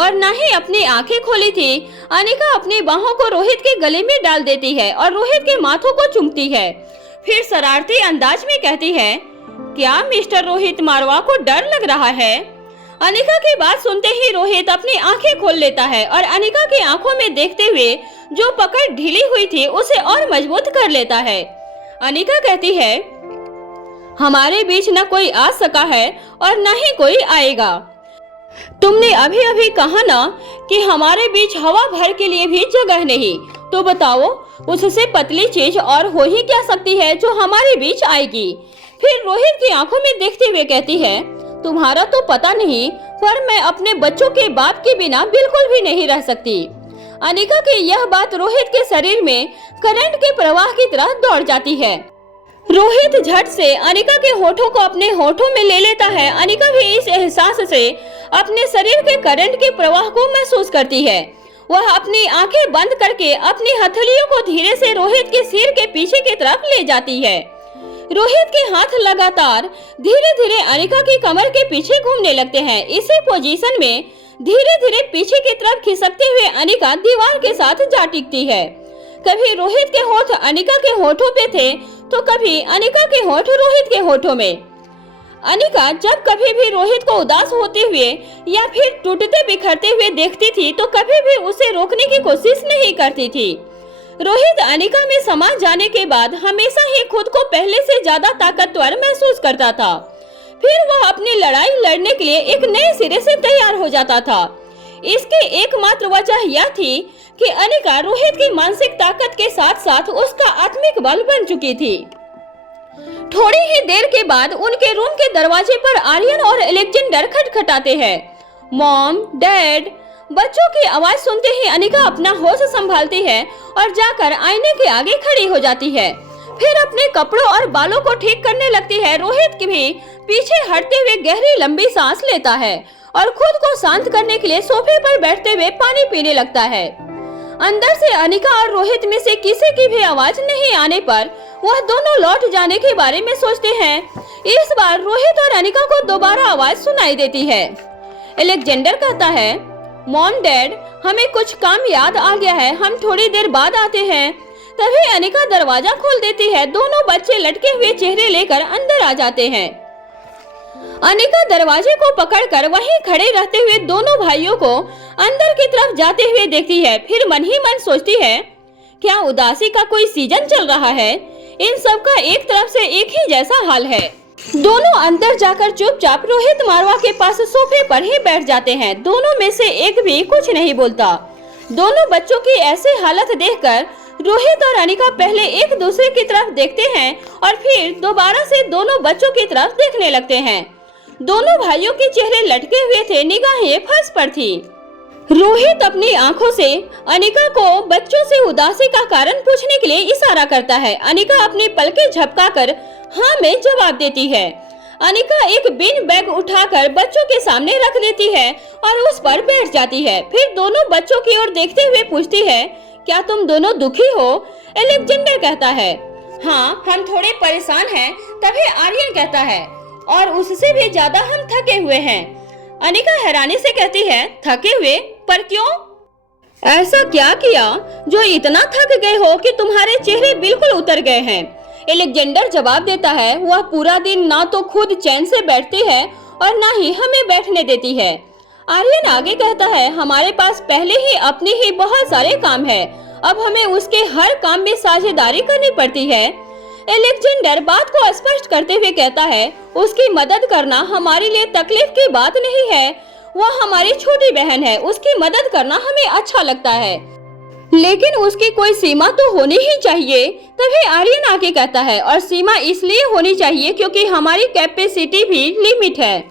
और न ही अपनी आंखें खोली थी। अनिका अपनी बाहों को रोहित के गले में डाल देती है और रोहित के माथों को चूमती है। फिर शरारती अंदाज में कहती है, क्या मिस्टर रोहित मारवा को डर लग रहा है। अनिका की बात सुनते ही रोहित अपनी आंखें खोल लेता है और अनिका की आंखों में देखते हुए जो पकड़ ढीली हुई थी उसे और मजबूत कर लेता है। अनिका कहती है, हमारे बीच न कोई आ सका है और न ही कोई आएगा। तुमने अभी अभी कहा ना कि हमारे बीच हवा भर के लिए भी जगह नहीं, तो बताओ उससे पतली चीज और हो ही क्या सकती है जो हमारे बीच आएगी। फिर रोहित की आंखों में देखते हुए कहती है, तुम्हारा तो पता नहीं, पर मैं अपने बच्चों के बाप के बिना बिल्कुल भी नहीं रह सकती। अनिका की यह बात रोहित के शरीर में करंट के प्रवाह की तरह दौड़ जाती है। रोहित झट से अनिका के होठों को अपने होठों में ले लेता है। अनिका भी इस एहसास से अपने शरीर के करंट के प्रवाह को महसूस करती है। वह अपनी आंखें बंद करके अपनी हथेलियों को धीरे से रोहित के सिर के पीछे की तरफ ले जाती है। रोहित के हाथ लगातार धीरे धीरे अनिका की कमर के पीछे घूमने लगते हैं। इसी पोजीशन में धीरे धीरे पीछे की तरफ खिसकते हुए अनिका दीवार के साथ जा टिकती है। कभी रोहित के होठ अनिका के होठों पे थे तो कभी अनिका के होंठ रोहित के होठों में। अनिका जब कभी भी रोहित को उदास होते हुए या फिर टूटते बिखरते हुए देखती थी तो कभी भी उसे रोकने की कोशिश नहीं करती थी। रोहित अनिका में समा जाने के बाद हमेशा ही खुद को पहले से ज्यादा ताकतवर महसूस करता था। फिर वह अपनी लड़ाई लड़ने के लिए एक नए सिरे से तैयार हो जाता था। इसकी एकमात्र वजह यह थी कि अनिका रोहित की मानसिक ताकत के साथ साथ उसका आत्मिक बल बन चुकी थी। थोड़ी ही देर के बाद उनके रूम के दरवाजे पर आर्यन और अलेक्जेंडर खटखटाते हैं। Mom, dad. बच्चों की आवाज सुनते ही अनिका अपना होश संभालती है और जाकर आईने के आगे खड़ी हो जाती है। फिर अपने कपड़ों और बालों को ठीक करने लगती है। रोहित की भी पीछे हटते हुए गहरी लंबी सांस लेता है और खुद को शांत करने के लिए सोफे पर बैठते हुए पानी पीने लगता है। अंदर से अनिका और रोहित में से किसी की भी आवाज नहीं आने पर वह दोनों लौट जाने के बारे में सोचते हैं। इस बार रोहित और अनिका को दोबारा आवाज सुनाई देती है। अलेक्जेंडर कहता है, मॉम, डैड, हमें कुछ काम याद आ गया है, हम थोड़ी देर बाद आते हैं। तभी अनिका दरवाजा खोल देती है। दोनों बच्चे लटके हुए चेहरे लेकर अंदर आ जाते हैं। अनिका दरवाजे को पकड़कर वहीं खड़े रहते हुए दोनों भाइयों को अंदर की तरफ जाते हुए देखती है। फिर मन ही मन सोचती है, क्या उदासी का कोई सीजन चल रहा है? इन सब का एक तरफ से एक ही जैसा हाल है। दोनों अंदर जाकर चुपचाप रोहित मारवा के पास सोफे पर ही बैठ जाते हैं। दोनों में से एक भी कुछ नहीं बोलता। दोनों बच्चों की ऐसी हालत देखकर रोहित और अनिका पहले एक दूसरे की तरफ देखते हैं और फिर दोबारा से दोनों बच्चों की तरफ देखने लगते हैं। दोनों भाइयों के चेहरे लटके हुए थे, निगाहें फंस पर थी। रोहित अपनी आंखों से अनिका को बच्चों से उदासी का कारण पूछने के लिए इशारा करता है। अनिका अपनी पलकें झपकाकर हाँ में जवाब देती है। अनिका एक बिन बैग उठाकर बच्चों के सामने रख देती है और उस पर बैठ जाती है। फिर दोनों बच्चों की ओर देखते हुए पूछती है, क्या तुम दोनों दुखी हो? अलेक्जेंडर कहता है, हाँ, हम थोड़े परेशान हैं। तभी आर्यन कहता है, और उससे भी ज्यादा हम थके हुए हैं। अनिका हैरानी से कहती है, थके हुए? पर क्यों? ऐसा क्या किया जो इतना थक गए हो कि तुम्हारे चेहरे बिल्कुल उतर गए हैं? अलेक्जेंडर जवाब देता है, वह पूरा दिन ना तो खुद चैन से बैठती है और ना ही हमें बैठने देती है। आर्यन आगे कहता है, हमारे पास पहले ही अपने ही बहुत सारे काम है, अब हमें उसके हर काम में साझेदारी करनी पड़ती है। अलेक्जेंडर बात को स्पष्ट करते हुए कहता है, उसकी मदद करना हमारे लिए तकलीफ की बात नहीं है। वह हमारी छोटी बहन है, उसकी मदद करना हमें अच्छा लगता है, लेकिन उसकी कोई सीमा तो होनी ही चाहिए। तभी आर्यन आगे कहता है, और सीमा इसलिए होनी चाहिए क्योंकि हमारी कैपेसिटी भी लिमिट है।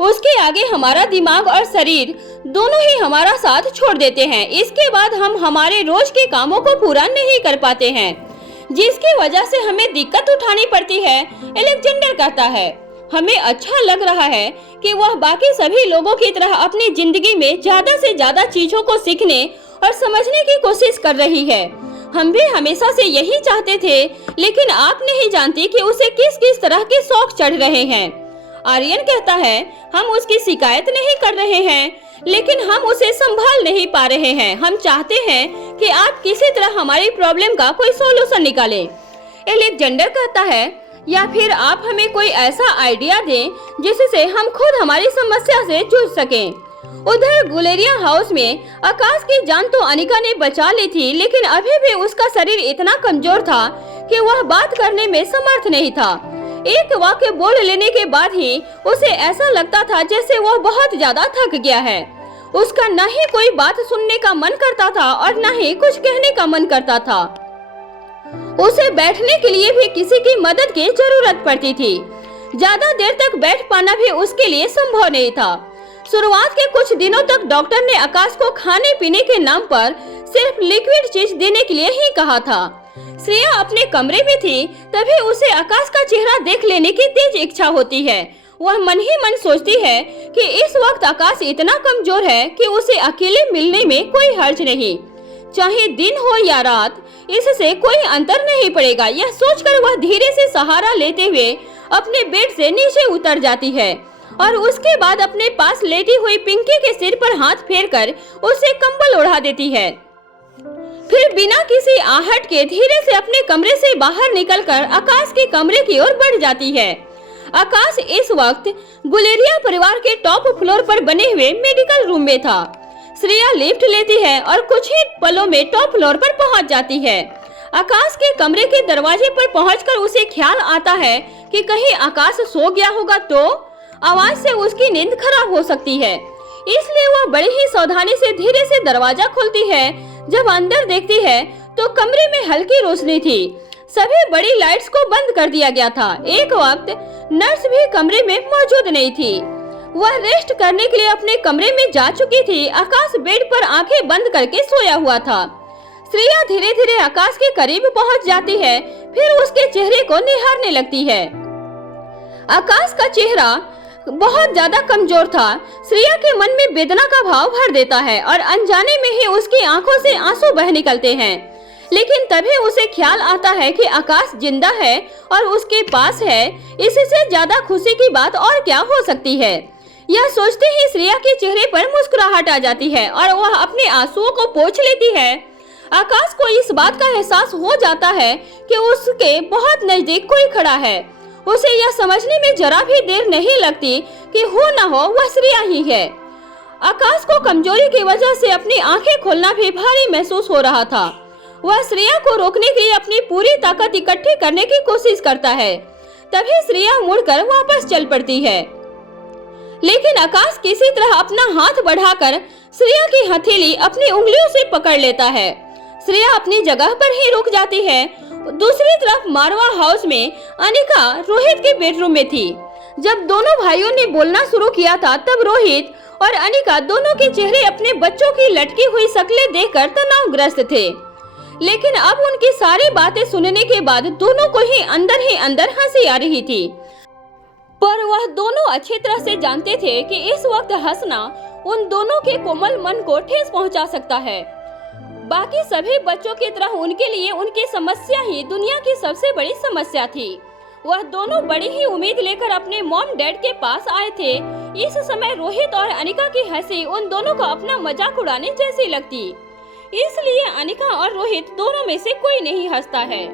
उसके आगे हमारा दिमाग और शरीर दोनों ही हमारा साथ छोड़ देते हैं। इसके बाद हम हमारे रोज के कामों को पूरा नहीं कर पाते हैं, जिसकी वजह से हमें दिक्कत उठानी पड़ती है। अलेक्जेंडर कहता है, हमें अच्छा लग रहा है कि वह बाकी सभी लोगों की तरह अपनी जिंदगी में ज्यादा से ज्यादा चीजों को सीखने और समझने की कोशिश कर रही है। हम भी हमेशा से यही चाहते थे, लेकिन आप नहीं जानती कि उसे किस किस तरह के शौक चढ़ रहे हैं। आर्यन कहता है, हम उसकी शिकायत नहीं कर रहे हैं, लेकिन हम उसे संभाल नहीं पा रहे हैं। हम चाहते हैं कि आप किसी तरह हमारी प्रॉब्लम का कोई सॉल्यूशन निकालें। अलेक्जेंडर कहता है, या फिर आप हमें कोई ऐसा आइडिया दें जिससे हम खुद हमारी समस्या से जूझ सकें। उधर गुलेरिया हाउस में आकाश की जान तो अनिका ने बचा ली थी, लेकिन अभी भी उसका शरीर इतना कमजोर था कि वह बात करने में समर्थ नहीं था। एक वाक्य बोल लेने के बाद ही उसे ऐसा लगता था जैसे वह बहुत ज्यादा थक गया है। उसका न ही कोई बात सुनने का मन करता था और न ही कुछ कहने का मन करता था। उसे बैठने के लिए भी किसी की मदद की जरूरत पड़ती थी। ज्यादा देर तक बैठ पाना भी उसके लिए संभव नहीं था। शुरुआत के कुछ दिनों तक डॉक्टर ने आकाश को खाने पीने के नाम पर सिर्फ लिक्विड चीज देने के लिए ही कहा था। श्रेया अपने कमरे में थी, तभी उसे आकाश का चेहरा देख लेने की तेज इच्छा होती है। वह मन ही मन सोचती है कि इस वक्त आकाश इतना कमजोर है कि उसे अकेले मिलने में कोई हर्ज नहीं, चाहे दिन हो या रात, इससे कोई अंतर नहीं पड़ेगा। यह सोचकर वह धीरे से सहारा लेते हुए अपने बेड से नीचे उतर जाती है और उसके बाद अपने पास लेटी हुई पिंकी के सिर पर हाथ फेरकर उसे कंबल ओढ़ा देती है। फिर बिना किसी आहट के धीरे से अपने कमरे से बाहर निकलकर आकाश के कमरे की ओर बढ़ जाती है। आकाश इस वक्त गुलेरिया परिवार के टॉप फ्लोर पर बने हुए मेडिकल रूम में था। श्रेया लिफ्ट लेती है और कुछ ही पलों में टॉप फ्लोर पर पहुंच जाती है। आकाश के कमरे के दरवाजे पर पहुंचकर उसे ख्याल आता है कि कहीं आकाश सो गया होगा तो आवाज से उसकी नींद खराब हो सकती है, इसलिए वह बड़ी ही सावधानी से धीरे से दरवाजा खोलती है। जब अंदर देखती है तो कमरे में हल्की रोशनी थी, सभी बड़ी लाइट्स को बंद कर दिया गया था। एक वक्त नर्स भी कमरे में मौजूद नहीं थी, वह रेस्ट करने के लिए अपने कमरे में जा चुकी थी। आकाश बेड पर आंखें बंद करके सोया हुआ था। श्रेया धीरे धीरे आकाश के करीब पहुंच जाती है, फिर उसके चेहरे को निहारने लगती है। आकाश का चेहरा बहुत ज्यादा कमजोर था। श्रेया के मन में वेदना का भाव भर देता है और अनजाने में ही उसकी आंखों से आंसू बह निकलते हैं। लेकिन तभी उसे ख्याल आता है कि आकाश जिंदा है और उसके पास है। इससे ज्यादा खुशी की बात और क्या हो सकती है। यह सोचते ही श्रेया के चेहरे पर मुस्कुराहट आ जाती है और वह अपने आंसुओं को पोंछ लेती है। आकाश को इस बात का एहसास हो जाता है कि उसके बहुत नजदीक कोई खड़ा है। उसे यह समझने में जरा भी देर नहीं लगती कि हो न हो वह श्रेया ही है। आकाश को कमजोरी की वजह से अपनी आंखें खोलना भी भारी महसूस हो रहा था। वह श्रेया को रोकने के लिए अपनी पूरी ताकत इकट्ठी करने की कोशिश करता है। तभी श्रेया मुड़कर वापस चल पड़ती है, लेकिन आकाश किसी तरह अपना हाथ बढ़ाकर श्रेया की हथेली अपनी उंगलियों से पकड़ लेता है। श्रेया अपनी जगह पर ही रुक जाती है। दूसरी तरफ मारवा हाउस में अनिका रोहित के बेडरूम में थी। जब दोनों भाइयों ने बोलना शुरू किया था तब रोहित और अनिका दोनों के चेहरे अपने बच्चों की लटकी हुई शक्लें देखकर तनावग्रस्त थे। लेकिन अब उनकी सारी बातें सुनने के बाद दोनों को ही अंदर हंसी आ रही थी। पर वह दोनों अच्छी तरह से जानते थे कि इस वक्त हंसना उन दोनों के कोमल मन को ठेस पहुंचा सकता है। बाकी सभी बच्चों की तरह उनके लिए उनकी समस्या ही दुनिया की सबसे बड़ी समस्या थी। वह दोनों बड़ी ही उम्मीद लेकर अपने मॉम डैड के पास आए थे। इस समय रोहित और अनिका की हंसी उन दोनों को अपना मजाक उड़ाने जैसी लगती, इसलिए अनिका और रोहित दोनों में से कोई नहीं हंसता है।